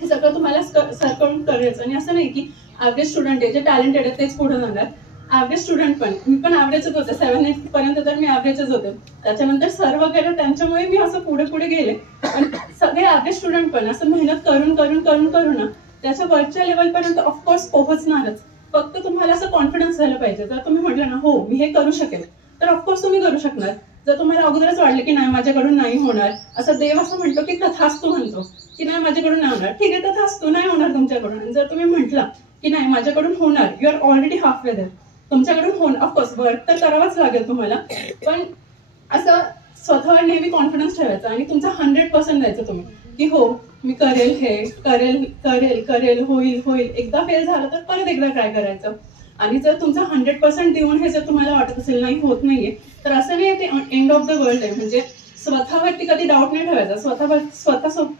हे सगळं तुम्हाला सरकडून करायचं. आणि असं नाही की ऍव्हरेज स्टुडंट आहे, जे टॅलेंटेड आहे तेच पुढे जाणार. ऍव्हरेज स्टुडंट पण, मी पण ऍव्हरेजच होते, 7-8 पर्यंत तर मी ऍव्हरेजच होते. त्याच्यानंतर सर वगैरे त्यांच्यामुळे मी असं पुढे गेले. पण सगळे ऍव्हरेज स्टुडंट पण असं मेहनत करून ना त्याच्या वरच्या लेवलपर्यंत ऑफकोर्स पोहोचणारच. फक्त तुम्हाला असं कॉन्फिडन्स झालं पाहिजे. जर तुम्ही म्हटलं ना हो मी हे करू शकेल, तर ऑफकोर्स तुम्ही करू शकणार. जर तुम्हाला अगोदरच वाटलं की नाही माझ्याकडून नाही होणार, असं देव असं म्हणतो की तथास्तु म्हणतो की नाही माझ्याकडून नाही होणार, ठीक आहे तथास्तु नाही होणार तुमच्याकडून. जर तुम्ही म्हटलं की नाही माझ्याकडून होणार, you are already half way there, तुमच्याकडून होणार. ऑफकोर्स वर्क तर करावंच लागेल तुम्हाला, पण असं स्वतःवर नेहमी कॉन्फिडन्स ठेवायचा आणि तुमचा 100% द्यायचं तुम्ही की हो मी करेल, हे करेल, होईल. एकदा फेल झालं तर परत एकदा ट्राय करायचं. आणि जर तुमचा 100% देऊन हे जर तुम्हाला वाटत असेल नाही होत नाहीये, तर असं नाही ते एंड ऑफ द वर्ल्ड आहे. म्हणजे स्वतःवरती कधी डाऊट नाही ठेवायचा,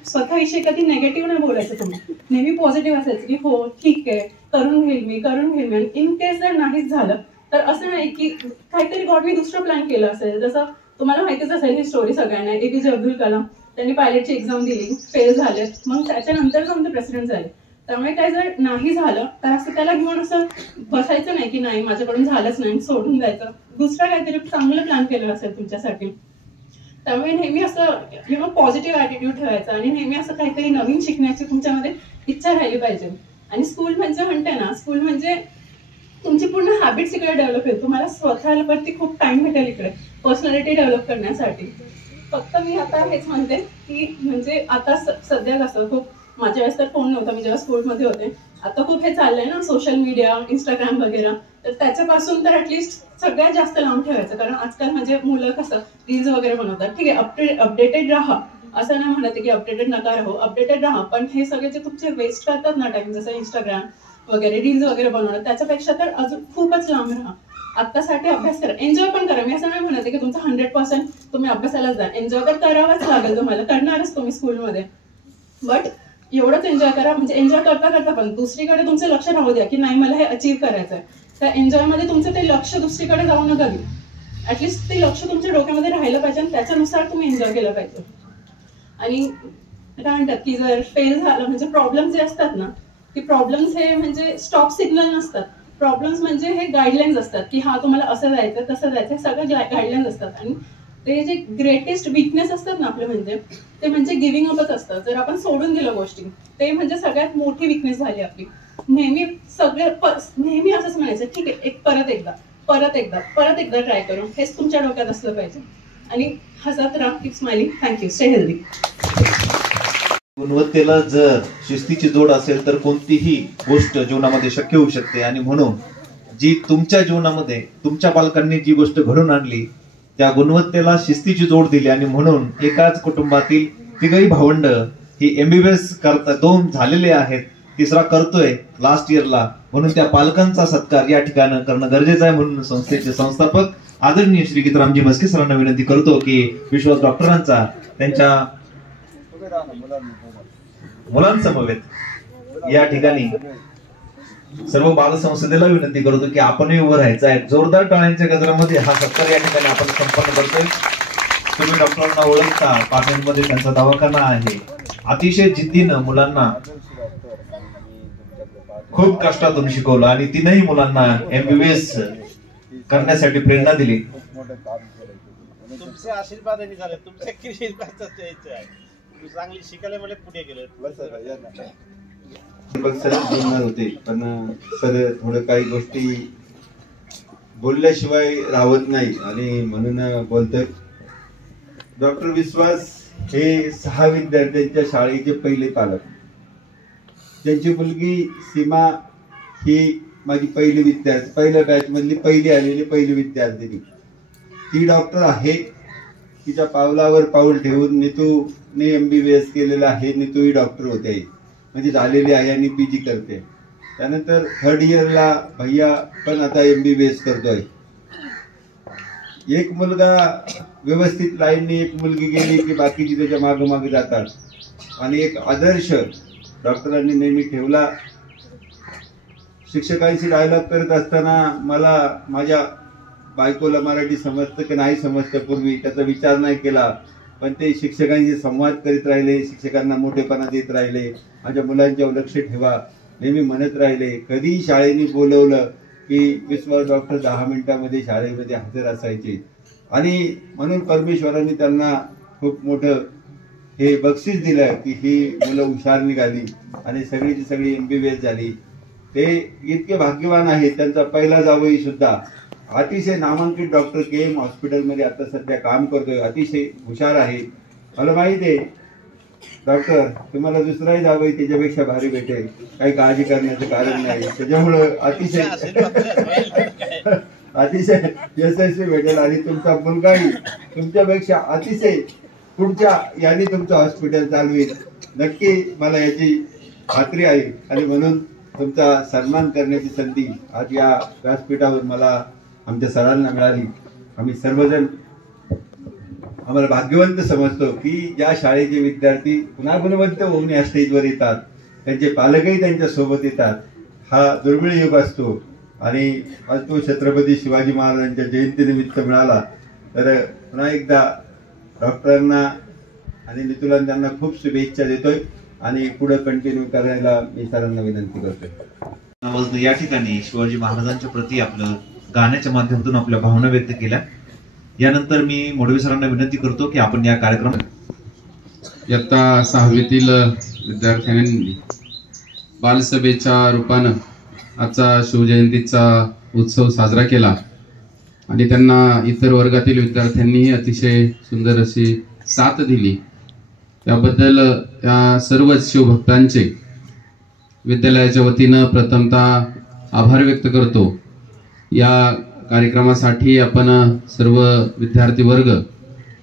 स्वतःविषयी कधी नेगेटिव्ह नाही बोलायचं. तुम्ही नेहमी पॉझिटिव्ह असायचं की हो ठीक आहे करून घेईल मी. आणि इन केस जर नाहीच झालं तर असं नाही की काहीतरी गॉडने दुसरं प्लॅन केलं असेल. जसं तुम्हाला माहितीच असेल ही स्टोरी सगळ्यांना, APJ अब्दुल कलाम त्यांनी पायलटची एक्झाम दिली, फेल झाले, मग त्याच्यानंतर आमचे प्रेसिडेंट झाले. त्यामुळे काय जर नाही झालं तर असं त्याला घेऊन असं बसायचं नाही की नाही माझ्याकडून झालंच नाही सोडून जायचं. दुसरा काहीतरी चांगलं प्लॅन केलं असेल तुमच्यासाठी. त्यामुळे नेहमी असं पॉझिटिव्ह ऍटिट्यूड ठेवायचं आणि नेहमी असं काहीतरी नवीन शिकण्याची तुमच्यामध्ये इच्छा राहिली पाहिजे. आणि स्कूल म्हणजे म्हणते ना, स्कूल म्हणजे तुमची पूर्ण हॅबिट्स इकडे डेव्हलप होईल. तुम्हाला स्वतःवरती खूप टाइम भेटेल इकडे पर्सनॅलिटी डेव्हलप करण्यासाठी. फक्त मी आता हेच म्हणते की म्हणजे आता सध्या कसं खूप, माझ्या वेळेस तर फोन नव्हता मी जेव्हा स्कूलमध्ये होते, आता खूप हे चाललंय ना सोशल मीडिया, इंस्टाग्राम वगैरे, तर त्याच्यापासून तर ऍटलिस्ट सगळ्यात जास्त लांब ठेवायचं. कारण आजकाल म्हणजे मुलं कसं रील्स वगैरे बनवतात, ठीक आहे अपडेटेड राहा, असं नाही म्हणत की अपडेटेड नका राहू, अपडेटेड राहा, पण हे सगळे जे तुमचे वेस्ट करतात ना टाइम, जसं इंस्टाग्राम वगैरे रील्स वगैरे बनवणं, त्याच्यापेक्षा तर अजून खूपच लांब राहा. आत्तासाठी अभ्यास करा, एन्जॉय पण करा. मी असं नाही म्हणते की तुमचं 100% तुम्ही अभ्यासालाच जा, एन्जॉय तर करावाच लागेल तुम्हाला, करणारच तुम्ही स्कूलमध्ये. बट एवढंच एन्जॉय करा, म्हणजे एन्जॉय करता करता पण दुसरीकडे तुमचं लक्ष राहू द्या की नाही मला हे अचीव करायचं आहे. त्या एन्जॉयमध्ये तुमचं ते लक्ष दुसरीकडे जाऊ नका देऊ. ऍटलिस्ट ते लक्ष तुमच्या डोक्यामध्ये राहिलं पाहिजे आणि त्याच्यानुसार तुम्ही एन्जॉय केलं पाहिजे. आणि काय म्हणतात की जर फेल झालं म्हणजे प्रॉब्लेम्स जे असतात ना, की प्रॉब्लेम्स हे म्हणजे स्टॉप सिग्नल नसतात. प्रॉब्लेम्स म्हणजे हे गाईडलाईन्स असतात की हा तुम्हाला असं जायचं तसं जायचं, हे सगळं गाईडलाईन्स असतात. आणि ते जे ग्रेटेस्ट वीकनेस असतात ना आपले ते म्हणजे गिव्हिंग अपच असतं. जर आपण सोडून दिलं गोष्टी ते म्हणजे सगळ्यात मोठी वीकनेस झाली आपली. नेहमी असंच म्हणायचं ठीक आहे परत एकदा ट्राय करू, हेच तुमच्या डोक्यात असलं पाहिजे. आणि हसत राहा, keep smiling. Thank you. Stay healthy. गुणवत्तेला जर शिस्तीची जोड असेल तर कोणतीही गोष्ट जीवनामध्ये शक्य होऊ शकते. आणि म्हणून जी तुमच्या जीवनामध्ये तुमच्या पालकांनी जी गोष्ट घडून आणली त्या गुणवत्तेला शिस्तीची जोड दिली. आणि म्हणून एकाच कुटुंबातील तिघही भावंड ही MBBS करता 2 झालेले आहेत, 3रा करतोय लास्ट इयरला. म्हणून त्या पालकांचा सत्कार या ठिकाणी करणं गरजेचं आहे. म्हणून संस्थेचे संस्थापक आदरणीय श्री गीतारामजी म्हस्के सरांना विनंती करतो की विश्वास डॉक्टरांचा त्यांच्या मुलांसमवेत या ठिकाणी सर्व बालसंसदेला विनंती करतो की आपणही उभं राहायचं आहे. जोरदार टाळ्यांच्या गजरामध्ये हा सत्कार या ठिकाणी आपण संपन्न करतोय. तुम्ही डॉक्टरांना ओळखता, पाटणमध्ये त्यांचा दवाखाना आहे. अतिशय जिद्दीनं मुलांना खूप कष्टातून शिकवलं आणि 3ही मुलांना MBBS करण्यासाठी प्रेरणा दिली. तुमचे आशीर्वादाने झाले, तुमच्या आशीर्वादाचं यायचं आहे. तुम्ही चांगली शिकायला मला पुढे गेलं होते. पण सर थोडं काही गोष्टी बोलल्याशिवाय राहत नाही आणि म्हणून बोलतोय. डॉक्टर विश्वास हे 6 विद्यार्थ्यांच्या शाळेचे पहिले पालक. त्यांची मुलगी सीमा ही माझी पहिली विद्यार्थी, पहिल्या बॅच मधली पहिली आलेली पहिली विद्यार्थिनी. ती डॉक्टर आहे. तिच्या पावलावर पाऊल ठेवून नितूने MBBS केलेलं आहे. नितूही डॉक्टर होते म्हणजे झालेली आहे आणि PG करते. त्यानंतर 3rd इयरला भैया पण आता MBBS करतोय. एक मुलगा व्यवस्थित लाईनने, एक मुलगी गेली की बाकीची त्याच्या मागे जातात. आणि एक आदर्श डॉक्टरांनी नेहमी ठेवला. शिक्षकांशी डायलॉग करत असताना मला माझ्या बायकोला मराठी समजतं की नाही समजतं पूर्वी त्याचा विचार नाही केला, पण ते शिक्षकांशी संवाद करीत राहिले, शिक्षकांना मोठेपणा देत राहिले, माझ्या मुलांच्यावर लक्ष ठेवा नेहमी म्हणत राहिले. कधी शाळेने बोलवलं की विश्वास डॉक्टर 10 मिनिटांमध्ये शाळेमध्ये हजर असायचे. आणि म्हणून परमेश्वरांनी त्यांना खूप मोठं हे बक्षीस दिलं की ही मुलं हुशार निघाली आणि सगळीची सगळी MBBS झाली. ते इतके भाग्यवान आहेत. त्यांचा पहिला जावई सुद्धा अतिशय नामांकित डॉक्टर KM हॉस्पिटलमध्ये आता सध्या काम करतोय. अतिशय हुशार आहे. मला माहिती आहे डॉक्टर तुम्हाला दुसराही जावई त्याच्यापेक्षा भारी भेटेल, काही काळजी करण्याचं कारण नाही. त्याच्यामुळं अतिशय यशस्वी भेटेल आणि तुमचा मुलगाही तुमच्यापेक्षा अतिशय पुढच्या याने तुमचं हॉस्पिटल चालवेल. नक्की मला याची खात्री आहे. आणि म्हणून तुमचा सन्मान करण्याची संधी आज या व्यासपीठावर मला आमच्या सरांना मिळाली. आम्ही सर्वजण आम्हाला भाग्यवंत समजतो की ज्या शाळेचे विद्यार्थी पुन्हा गुणवंत होऊन या स्टेजवर येतात, त्यांचे पालकही त्यांच्या सोबत येतात. हा दुर्मिळ योग असतो. आणि आज तो छत्रपती शिवाजी महाराजांच्या जयंतीनिमित्त मिळाला. तर पुन्हा एकदा डॉक्टरांना आणि नितुला त्यांना खूप शुभेच्छा देतोय आणि पुढे कंटिन्यू करायला मी सरांना विनंती करतोय. या ठिकाणी शिवाजी महाराजांच्या प्रती आपलं गाण्याच्या माध्यमातून आपल्या भावना व्यक्त केल्या. यानंतर मी मोडवे सरांना विनंती करतो की आपण या कार्यक्रमात इयत्ता 6वीतील विद्यार्थ्यांनी बालसभेच्या रूपानं आजचा शिवजयंतीचा उत्सव साजरा केला आणि त्यांना इतर वर्गातील विद्यार्थ्यांनीही अतिशय सुंदर अशी साथ दिली. त्याबद्दल त्या सर्वच शिवभक्तांचे विद्यालयाच्या वतीनं प्रथमतः आभार व्यक्त करतो. या कार्यक्रमासाठी आपण सर्व विद्यार्थी वर्ग,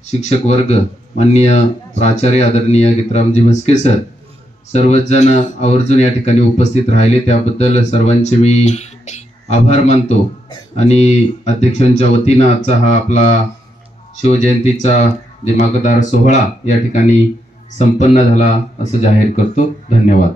शिक्षक वर्ग, माननीय प्राचार्य आदरणीय गीतारामजी म्हस्के सर सर्वच जण आवर्जून या ठिकाणी उपस्थित राहिले. त्याबद्दल सर्वांचे मी आभार मानतो. आणि अध्यक्षांच्या वतीनं आजचा हा आपला शिवजयंतीचा दिमागदार सोहळा या ठिकाणी संपन्न झाला असं जाहीर करतो. धन्यवाद.